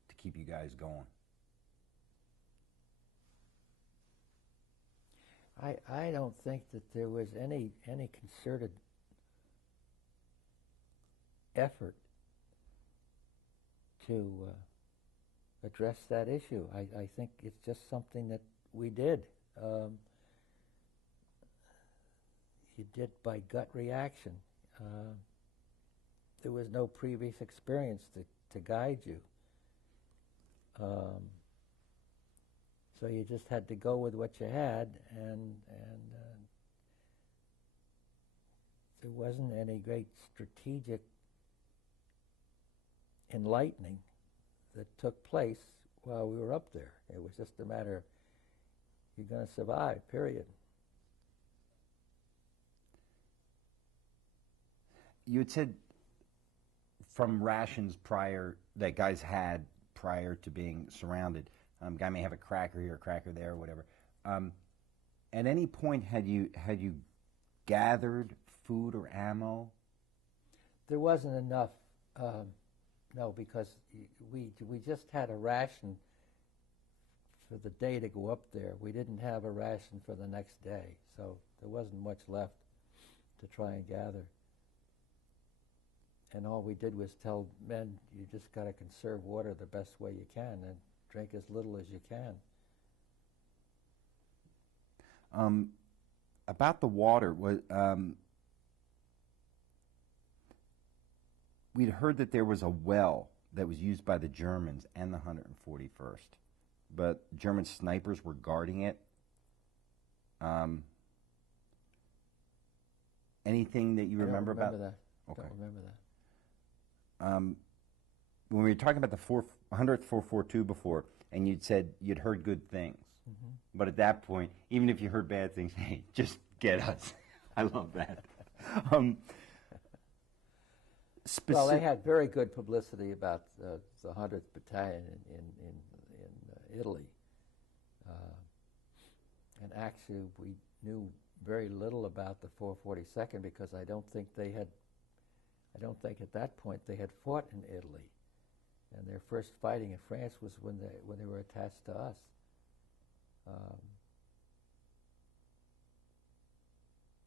to keep you guys going? I don't think that there was any concerted effort to address that issue. I think it's just something that we did. You did by gut reaction. There was no previous experience to guide you. So you just had to go with what you had, and there wasn't any great strategic enlightening that took place while we were up there. It was just a matter of, you're going to survive, period. You had said from rations that guys had prior to being surrounded, guy may have a cracker here, a cracker there, whatever. At any point, had you gathered food or ammo? There wasn't enough. No, because we just had a ration for the day to go up there. We didn't have a ration for the next day, so there wasn't much left to try and gather. And all we did was tell men, you just got to conserve water the best way you can and drink as little as you can. About the water, we'd heard that there was a well that was used by the Germans and the 141st, but German snipers were guarding it. Anything that you remember about that? Okay. Don't remember that. When we were talking about the 100th 442 before, and you'd said you'd heard good things, but at that point, even if you heard bad things, hey, just get us. I love that. Well, they had very good publicity about the 100th Battalion in Italy. And actually, we knew very little about the 442nd because I don't think at that point they had fought in Italy. And their first fighting in France was when they were attached to us.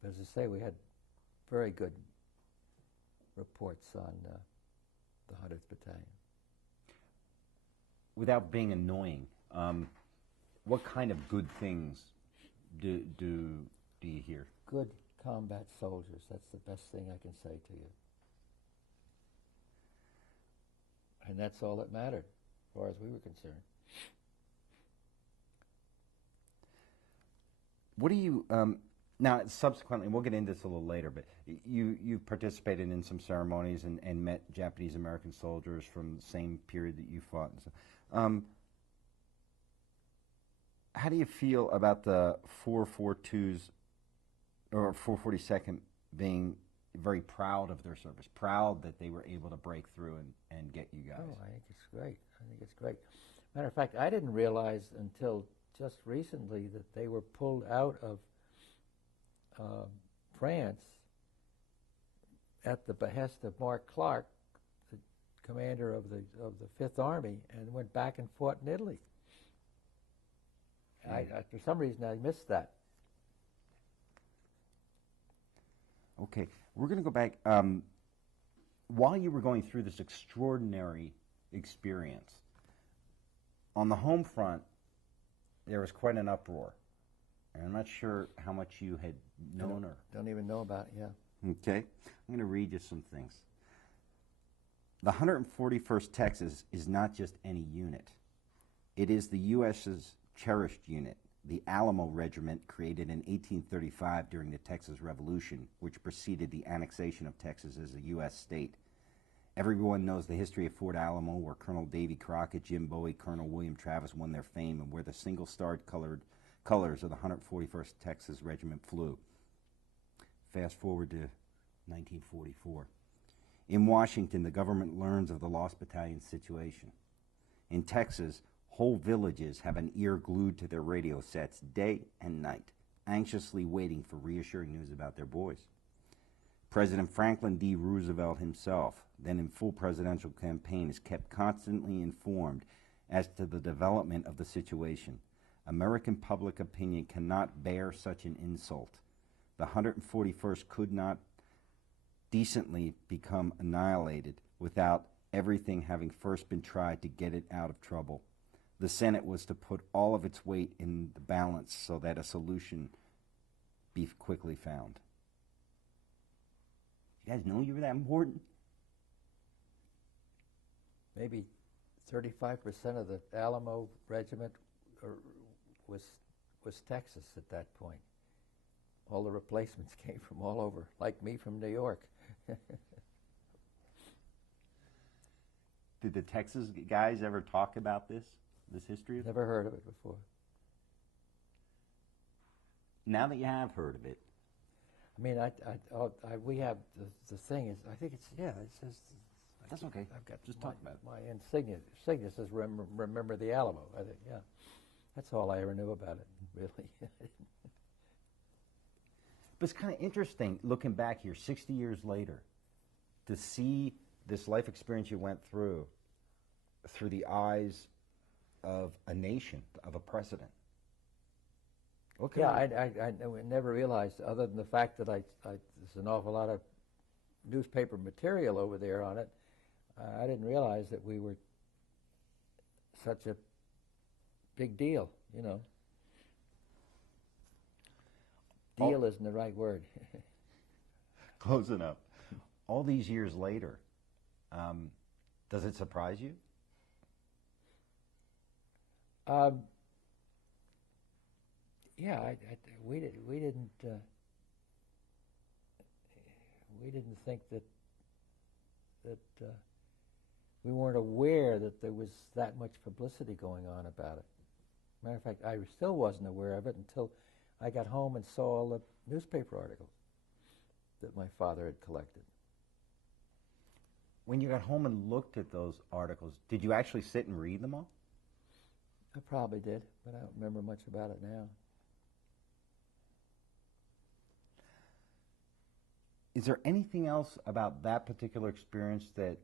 But as I say, we had very good reports on the 100th Battalion. Without being annoying, what kind of good things do you hear? Good combat soldiers. That's the best thing I can say to you. And that's all that mattered, as far as we were concerned. What do you, now subsequently, we'll get into this a little later, but you've participated in some ceremonies and met Japanese-American soldiers from the same period that you fought. How do you feel about the 442s or 442nd being very proud of their service, proud that they were able to break through and get you guys? Oh, I think it's great. I think it's great. Matter of fact, I didn't realize until just recently that they were pulled out of France at the behest of Mark Clark, the commander of the Fifth Army, and went back and fought in Italy. For some reason, I missed that. Okay, we're going to go back. While you were going through this extraordinary experience, on the home front, there was quite an uproar. And I'm not sure how much you had known or... Don't even know about it, yeah. Okay, I'm going to read you some things. The 141st Texas is not just any unit. It is the U.S.'s cherished unit, the Alamo Regiment, created in 1835 during the Texas Revolution, which preceded the annexation of Texas as a U.S. state. Everyone knows the history of Fort Alamo, where Colonel Davy Crockett, Jim Bowie, Colonel William Travis won their fame, and where the single-starred colors of the 141st Texas Regiment flew. Fast forward to 1944. In Washington, the government learns of the Lost Battalion situation. In Texas, whole villages have an ear glued to their radio sets day and night, anxiously waiting for reassuring news about their boys. President Franklin D. Roosevelt himself, then in full presidential campaign, is kept constantly informed as to the development of the situation. American public opinion cannot bear such an insult. The 141st could not decently become annihilated without everything having first been tried to get it out of trouble. The Senate was to put all of its weight in the balance so that a solution be quickly found. You guys know you were that important? Maybe 35% of the Alamo Regiment was Texas at that point. All the replacements came from all over, like me from New York. Did the Texas guys ever talk about this history? Never heard of it before. Now that you have heard of it. I mean, we have the thing is, I think it's, yeah, it says. That's okay. I've got just talk about it. My insignia says remember the Alamo. I think, yeah. That's all I ever knew about it, really. But it's kind of interesting looking back here 60 years later to see this life experience you went through the eyes of a nation, of a president. Okay. Yeah, I never realized, other than the fact that there's an awful lot of newspaper material over there on it, I didn't realize that we were such a big deal, you know. Deal isn't the right word. Closing up. All these years later, does it surprise you? Yeah, we didn't think that we weren't aware that there was that much publicity going on about it. Matter of fact, I still wasn't aware of it until I got home and saw all the newspaper articles that my father had collected. When you got home and looked at those articles, did you actually sit and read them all? I probably did, but I don't remember much about it now. Is there anything else about that particular experience that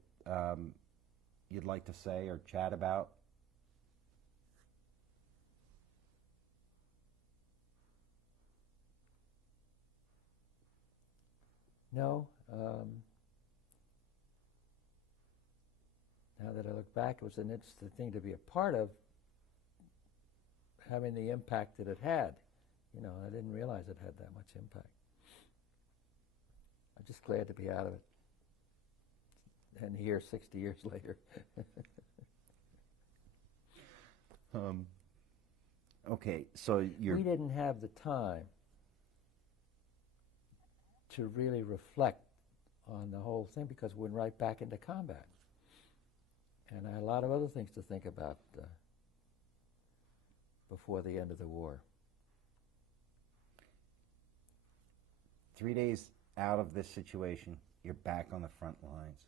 you'd like to say or chat about? No. Now that I look back, it was an interesting thing to be a part of, having the impact that it had. You know, I didn't realize it had that much impact. I'm just glad to be out of it. And here, 60 years later. Okay, so we didn't have the time to really reflect on the whole thing because we went right back into combat. And I had a lot of other things to think about. before the end of the war. 3 days out of this situation, you're back on the front lines.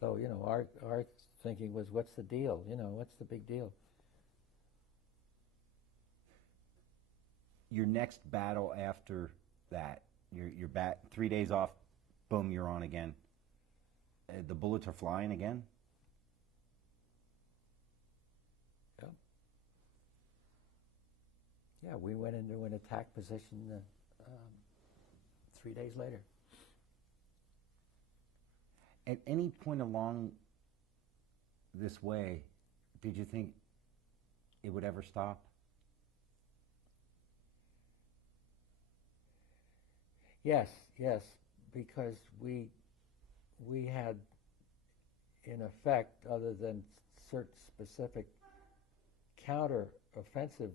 So, you know, our thinking was, what's the deal? You know, what's the big deal? Your next battle after that, you're back 3 days off, boom, you're on again. The bullets are flying again? Yeah. Yeah, we went into an attack position 3 days later. At any point along this way, did you think it would ever stop? Yes, because we had, in effect, other than certain specific counter-offensive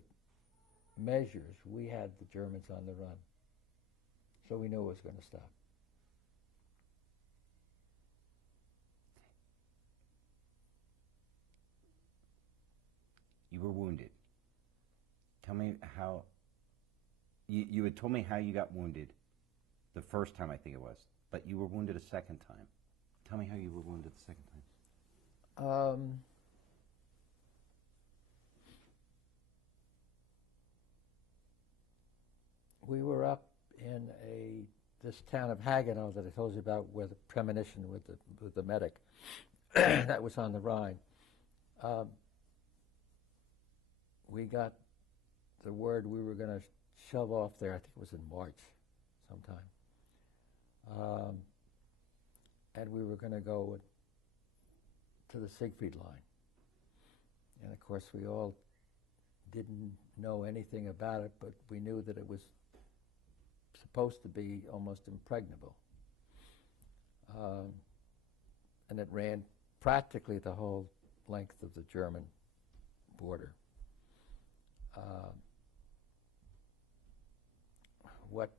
measures, we had the Germans on the run. So we knew it was going to stop. You were wounded. Tell me how... You had told me how you got wounded the first time, I think it was, but you were wounded a second time. Tell me how you were wounded the second time. We were up in this town of Hagenau that I told you about, where the premonition with the medic that was on the Rhine. We got the word we were going to shove off there. I think it was in March sometime. And we were going to go to the Siegfried Line. And of course we all didn't know anything about it, but we knew that it was supposed to be almost impregnable. And it ran practically the whole length of the German border. What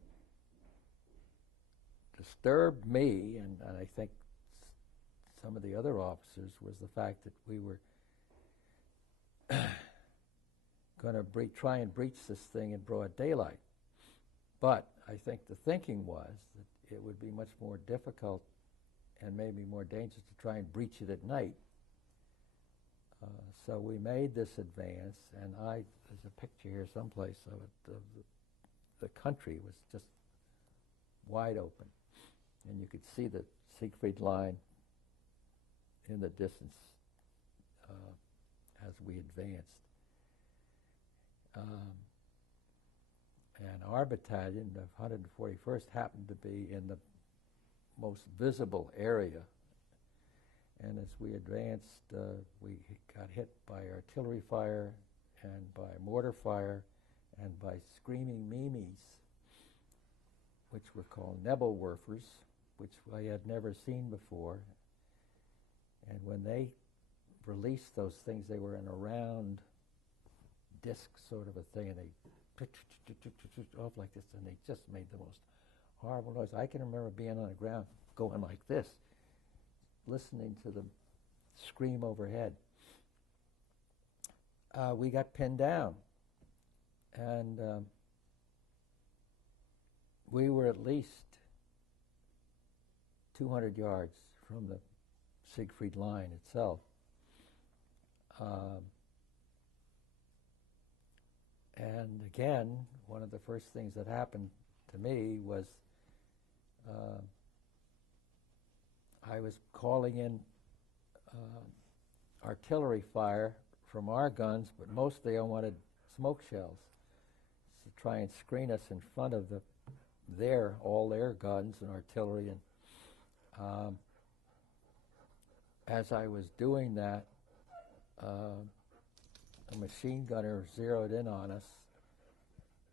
disturbed me, and I think some of the other officers, was the fact that we were going to try and breach this thing in broad daylight. But I think the thinking was that it would be much more difficult and maybe more dangerous to try and breach it at night. So we made this advance, and there's a picture here someplace of it. The country was just wide open, and you could see the Siegfried Line in the distance as we advanced. And our battalion, the 141st, happened to be in the most visible area. And as we advanced, we got hit by artillery fire and by mortar fire and by screaming Mimes, which were called Nebelwerfers, which I had never seen before. And when they released those things, they were in a round disc sort of a thing, and they off like this, and they just made the most horrible noise. I can remember being on the ground going like this, listening to them scream overhead. We got pinned down, and we were at least 200 yards from the Siegfried Line itself. And again, one of the first things that happened to me was I was calling in artillery fire from our guns, but mostly I wanted smoke shells to try and screen us in front of all their guns and artillery. And as I was doing that, a machine gunner zeroed in on us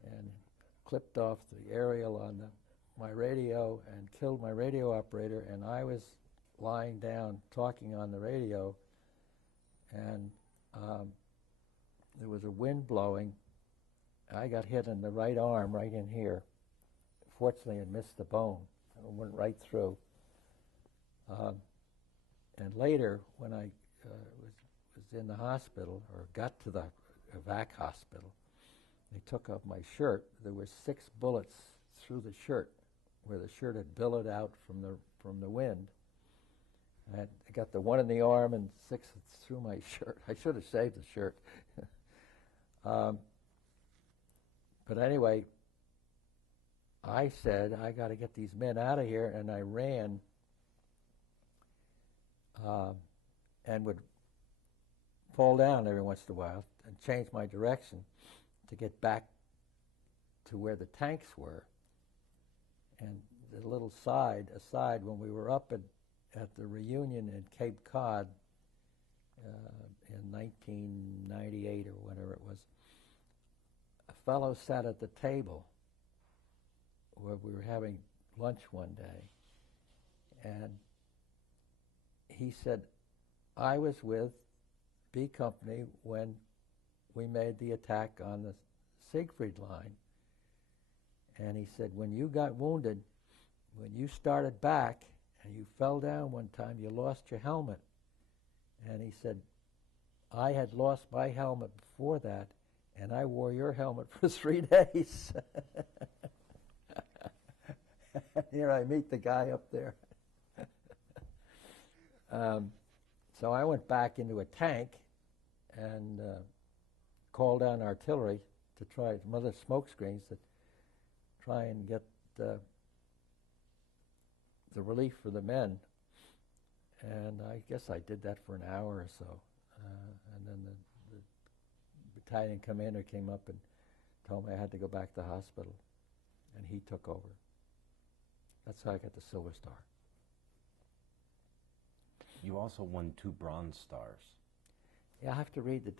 and clipped off the aerial on my radio and killed my radio operator, and I was lying down talking on the radio, and there was a wind blowing. I got hit in the right arm, right in here. Fortunately, I missed the bone. It went right through. And later, when I was in the hospital, or got to the evac hospital. They took off my shirt. There were 6 bullets through the shirt, where the shirt had billowed out from the wind. I got the one in the arm and 6 through my shirt. I should have saved the shirt. But anyway, I said, I got to get these men out of here, and I ran and would fall down every once in a while and change my direction to get back to where the tanks were. And the little aside, when we were up at the reunion in Cape Cod in 1998 or whatever it was, a fellow sat at the table where we were having lunch one day, and he said, I was with B Company when we made the attack on the Siegfried line. And he said, when you got wounded, when you started back and you fell down one time, you lost your helmet. And he said, I had lost my helmet before that, and I wore your helmet for 3 days. Here I meet the guy up there. So I went back into a tank and called down artillery to try some other smoke screens to try and get the relief for the men. And I guess I did that for an hour or so. And then the battalion commander came up and told me I had to go back to the hospital. And he took over. That's how I got the Silver Star. You also won 2 Bronze Stars. Yeah, I have to read the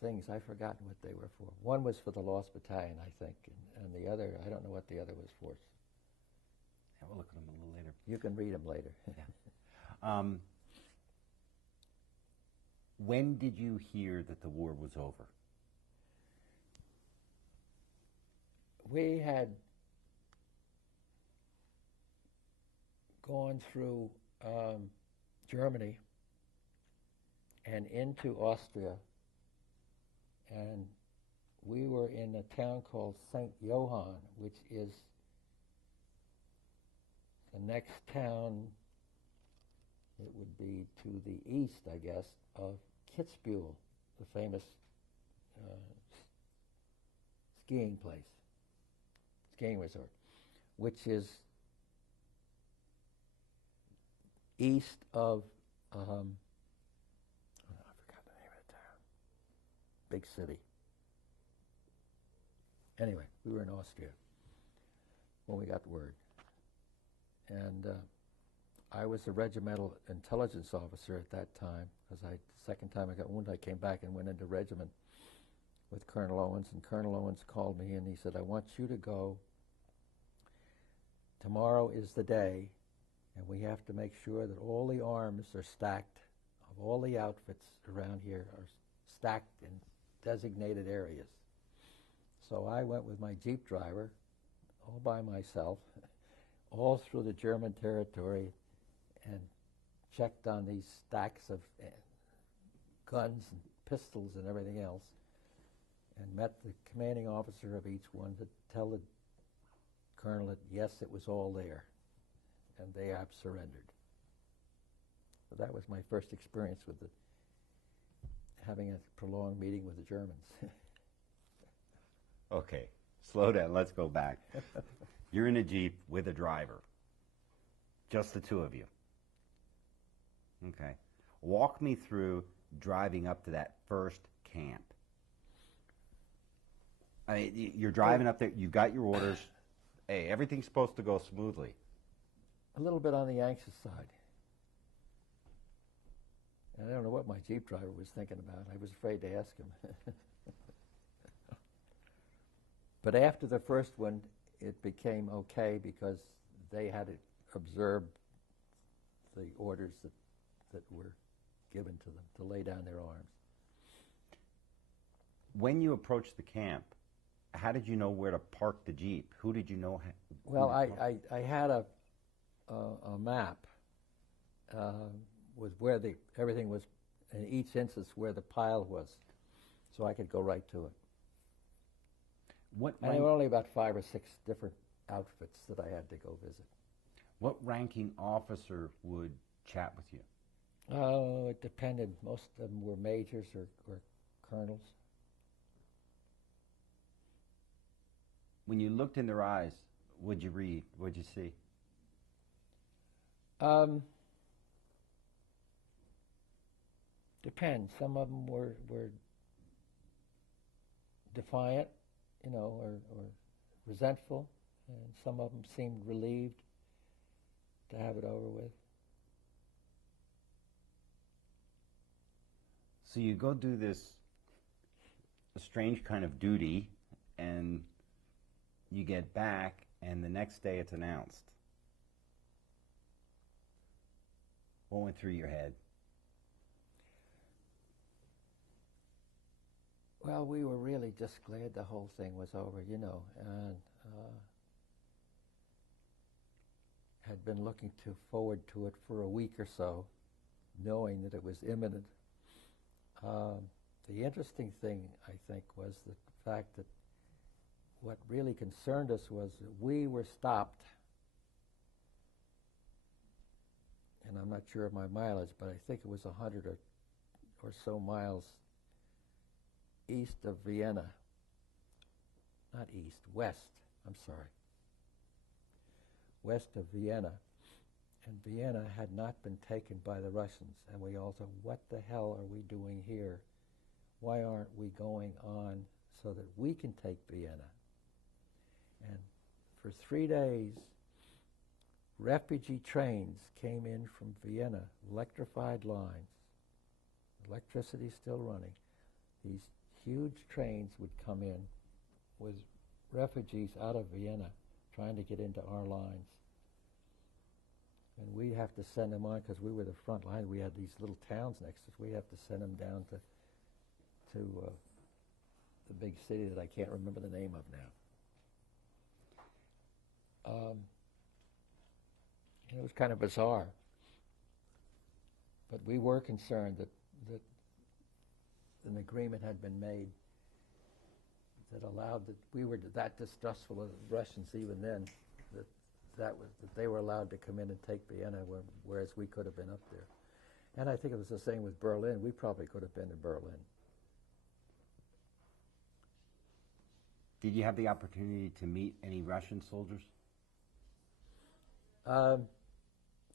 things. I've forgotten what they were for. One was for the Lost Battalion, I think, and the other, I don't know what the other was for. Yeah, we'll look at them a little later. You can read them later. Yeah. When did you hear that the war was over? We had gone through Germany and into Austria, and we were in a town called St. Johann, which is the next town. It would be to the east, I guess, of Kitzbühel, the famous skiing resort, which is east of, I forgot the name of the town, big city. Anyway, we were in Austria when we got word. And I was a regimental intelligence officer at that time, because the second time I got wounded, I came back and went into regiment with Colonel Owens, and Colonel Owens called me and he said, I want you to go. Tomorrow is the day, and we have to make sure that all the arms are stacked, of all the outfits around here are stacked in designated areas. So I went with my Jeep driver, all by myself, all through the German territory, and checked on these stacks of guns and pistols and everything else, and met the commanding officer of each one to tell the colonel that yes, it was all there, and they have surrendered. So that was my first experience with having a prolonged meeting with the Germans. Okay, slow down. Let's go back. You're in a Jeep with a driver. Just the two of you. Okay. Walk me through driving up to that first camp. I mean, you're driving up there. You got your orders. Hey, everything's supposed to go smoothly. A little bit on the anxious side. And I don't know what my Jeep driver was thinking about. I was afraid to ask him. But after the first one, it became okay because they had observed the orders that were given to them to lay down their arms. When you approached the camp, how did you know where to park the Jeep? Who did you know? Well, I had a map with where everything was in each instance where the pile was, so I could go right to it. What And there were only about 5 or 6 different outfits that I had to go visit. what ranking officer would chat with you? Oh, it depended. Most of them were majors or colonels. When you looked in their eyes, what'd you read? What'd you see? Depends. Some of them were defiant, or resentful, and some of them seemed relieved to have it over with. So you go do this strange kind of duty, and you get back, and the next day it's announced. What went through your head? Well, we were really just glad the whole thing was over, and had been looking forward to it for a week or so, knowing that it was imminent. The interesting thing, I think, was the fact that what really concerned us was that we were stopped, and I'm not sure of my mileage, but I think it was 100 or so miles east of Vienna. Not east, west, I'm sorry. West of Vienna. And Vienna had not been taken by the Russians. And we all thought, what the hell are we doing here? Why aren't we going on so that we can take Vienna? And for 3 days, refugee trains came in from Vienna, electrified lines. Electricity still running. These huge trains would come in with refugees out of Vienna trying to get into our lines. And we'd have to send them on because we were the front line. We had these little towns next to us. We have to send them down to the big city that I can't remember the name of now. It was kind of bizarre. But we were concerned that an agreement had been made that allowed that we were that distrustful of the Russians even then that they were allowed to come in and take Vienna, whereas we could have been up there. And I think it was the same with Berlin. We probably could have been in Berlin. Did you have the opportunity to meet any Russian soldiers?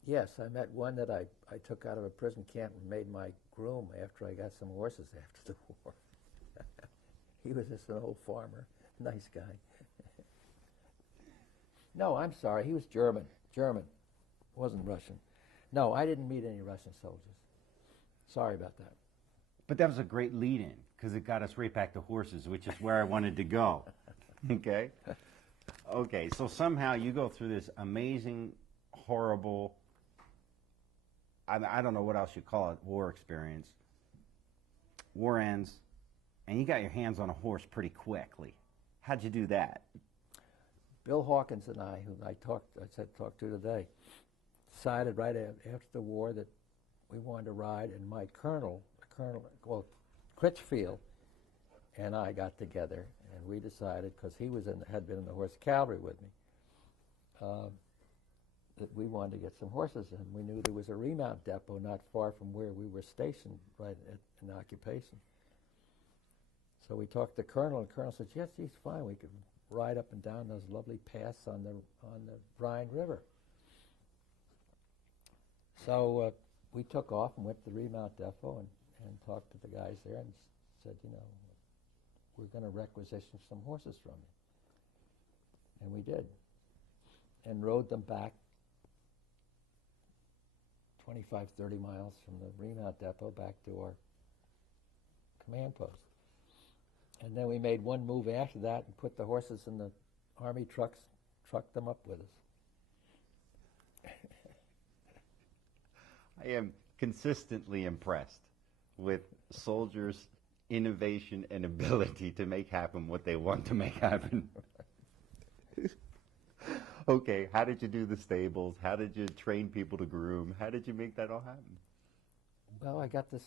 Yes, I met one that I took out of a prison camp and made my groom after I got some horses after the war. He was just an old farmer, nice guy. No, I'm sorry, he was German, wasn't Russian. No, I didn't meet any Russian soldiers. Sorry about that. But that was a great lead-in, because it got us right back to horses, which is where I wanted to go. Okay? Okay, so somehow you go through this amazing, horrible, I don't know what else you call it, war experience. War ends, and you got your hands on a horse pretty quickly. How'd you do that? Bill Hawkins and I, who I talked to today, decided right after the war that we wanted to ride, and my Critchfield and I got together, and we decided, because he had been in the horse cavalry with me, that we wanted to get some horses, and we knew there was a remount depot not far from where we were stationed, right in occupation. So we talked to the Colonel, and the Colonel said, yes, he's fine, we could ride up and down those lovely paths on the Rhine River. So we took off and went to the remount depot and talked to the guys there and said, we're going to requisition some horses from you. And we did. And rode them back 25, 30 miles from the remount depot back to our command post. And then we made one move after that and put the horses in the army trucks, trucked them up with us. I am consistently impressed with soldiers' innovation and ability to make happen what they want to make happen. Okay, how did you do the stables? How did you train people to groom? How did you make that all happen? Well, I got this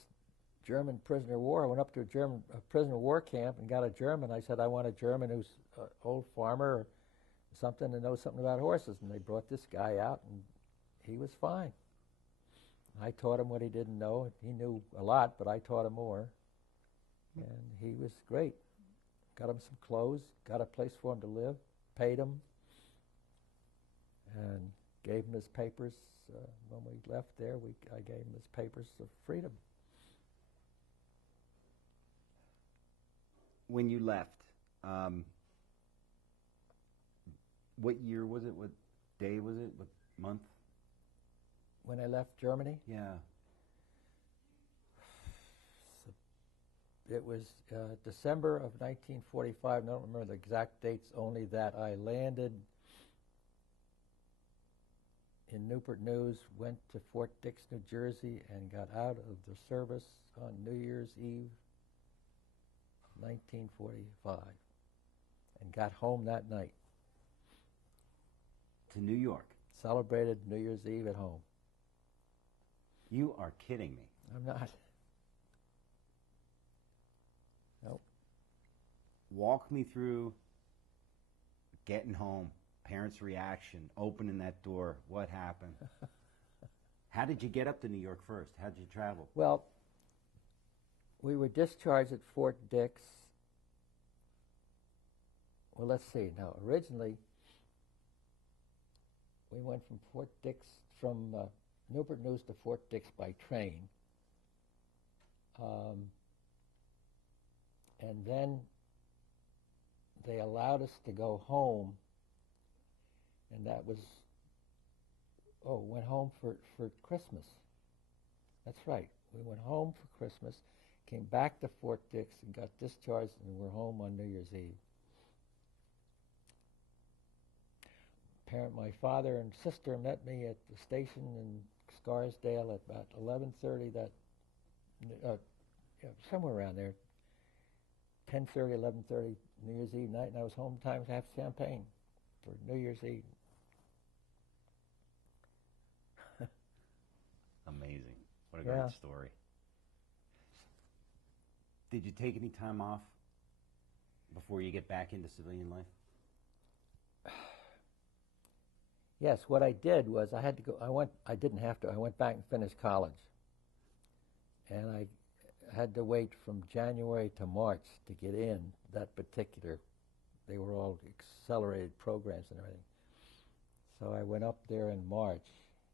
German prisoner of war. I went up to a German prisoner of war camp and got a German. I said, I want a German who's an old farmer or something and knows something about horses. And they brought this guy out, and he was fine. I taught him what he didn't know. He knew a lot, but I taught him more. And he was great. Got him some clothes, got a place for him to live, paid him, and gave him his papers. When we left there, I gave him his papers of freedom. When you left, what year was it? What day was it? What month? When I left Germany, Yeah. it was December of 1945. I don't remember the exact dates, only that I landed in Newport News, went to Fort Dix, New Jersey, and got out of the service on New Year's Eve, 1945, and got home that night. To New York. Celebrated New Year's Eve at home. You are kidding me. I'm not. Nope. Walk me through getting home, parents' reaction, opening that door. What happened? How did you get up to New York first? How did you travel? Well, we were discharged at Fort Dix. Well, let's see. Now, originally, we went from Fort Dix, from Newport News to Fort Dix by train. And then they allowed us to go home, and that was, went home for Christmas. That's right. We went home for Christmas, came back to Fort Dix and got discharged, and we're home on New Year's Eve. My father and sister met me at the station in Scarsdale at about 11:30 somewhere around there, 10:30, 11:30 New Year's Eve night, and I was home in time to have champagne for New Year's Eve. Amazing. What a Yeah. great story. Did you take any time off before you get back into civilian life? Yes, what I did was I had to go. I didn't have to. I went back and finished college, and I had to wait from January to March to get in that particular. They were all accelerated programs and everything. So I went up there in March,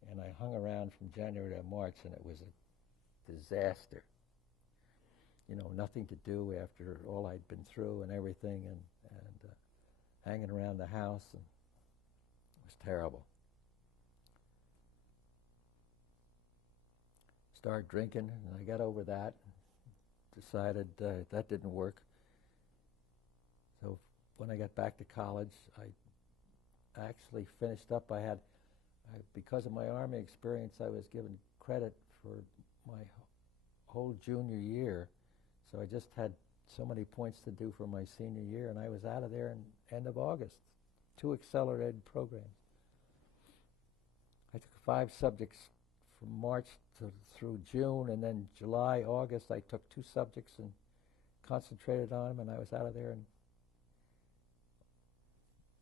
and I hung around from January to March, and it was a disaster. You know, nothing to do after all I'd been through and everything, and hanging around the house, and it was terrible. Started drinking, and I got over that. Decided that didn't work. So when I got back to college, I actually finished up. Because of my Army experience, I was given credit for my whole junior year. So I just had so many points to do for my senior year, and I was out of there in end of August. 2 accelerated programs. I took 5 subjects from March through June, and then July, August, I took 2 subjects and concentrated on them, and I was out of there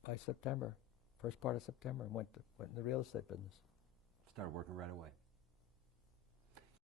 by September, first part of September, and went in the real estate business. Started working right away.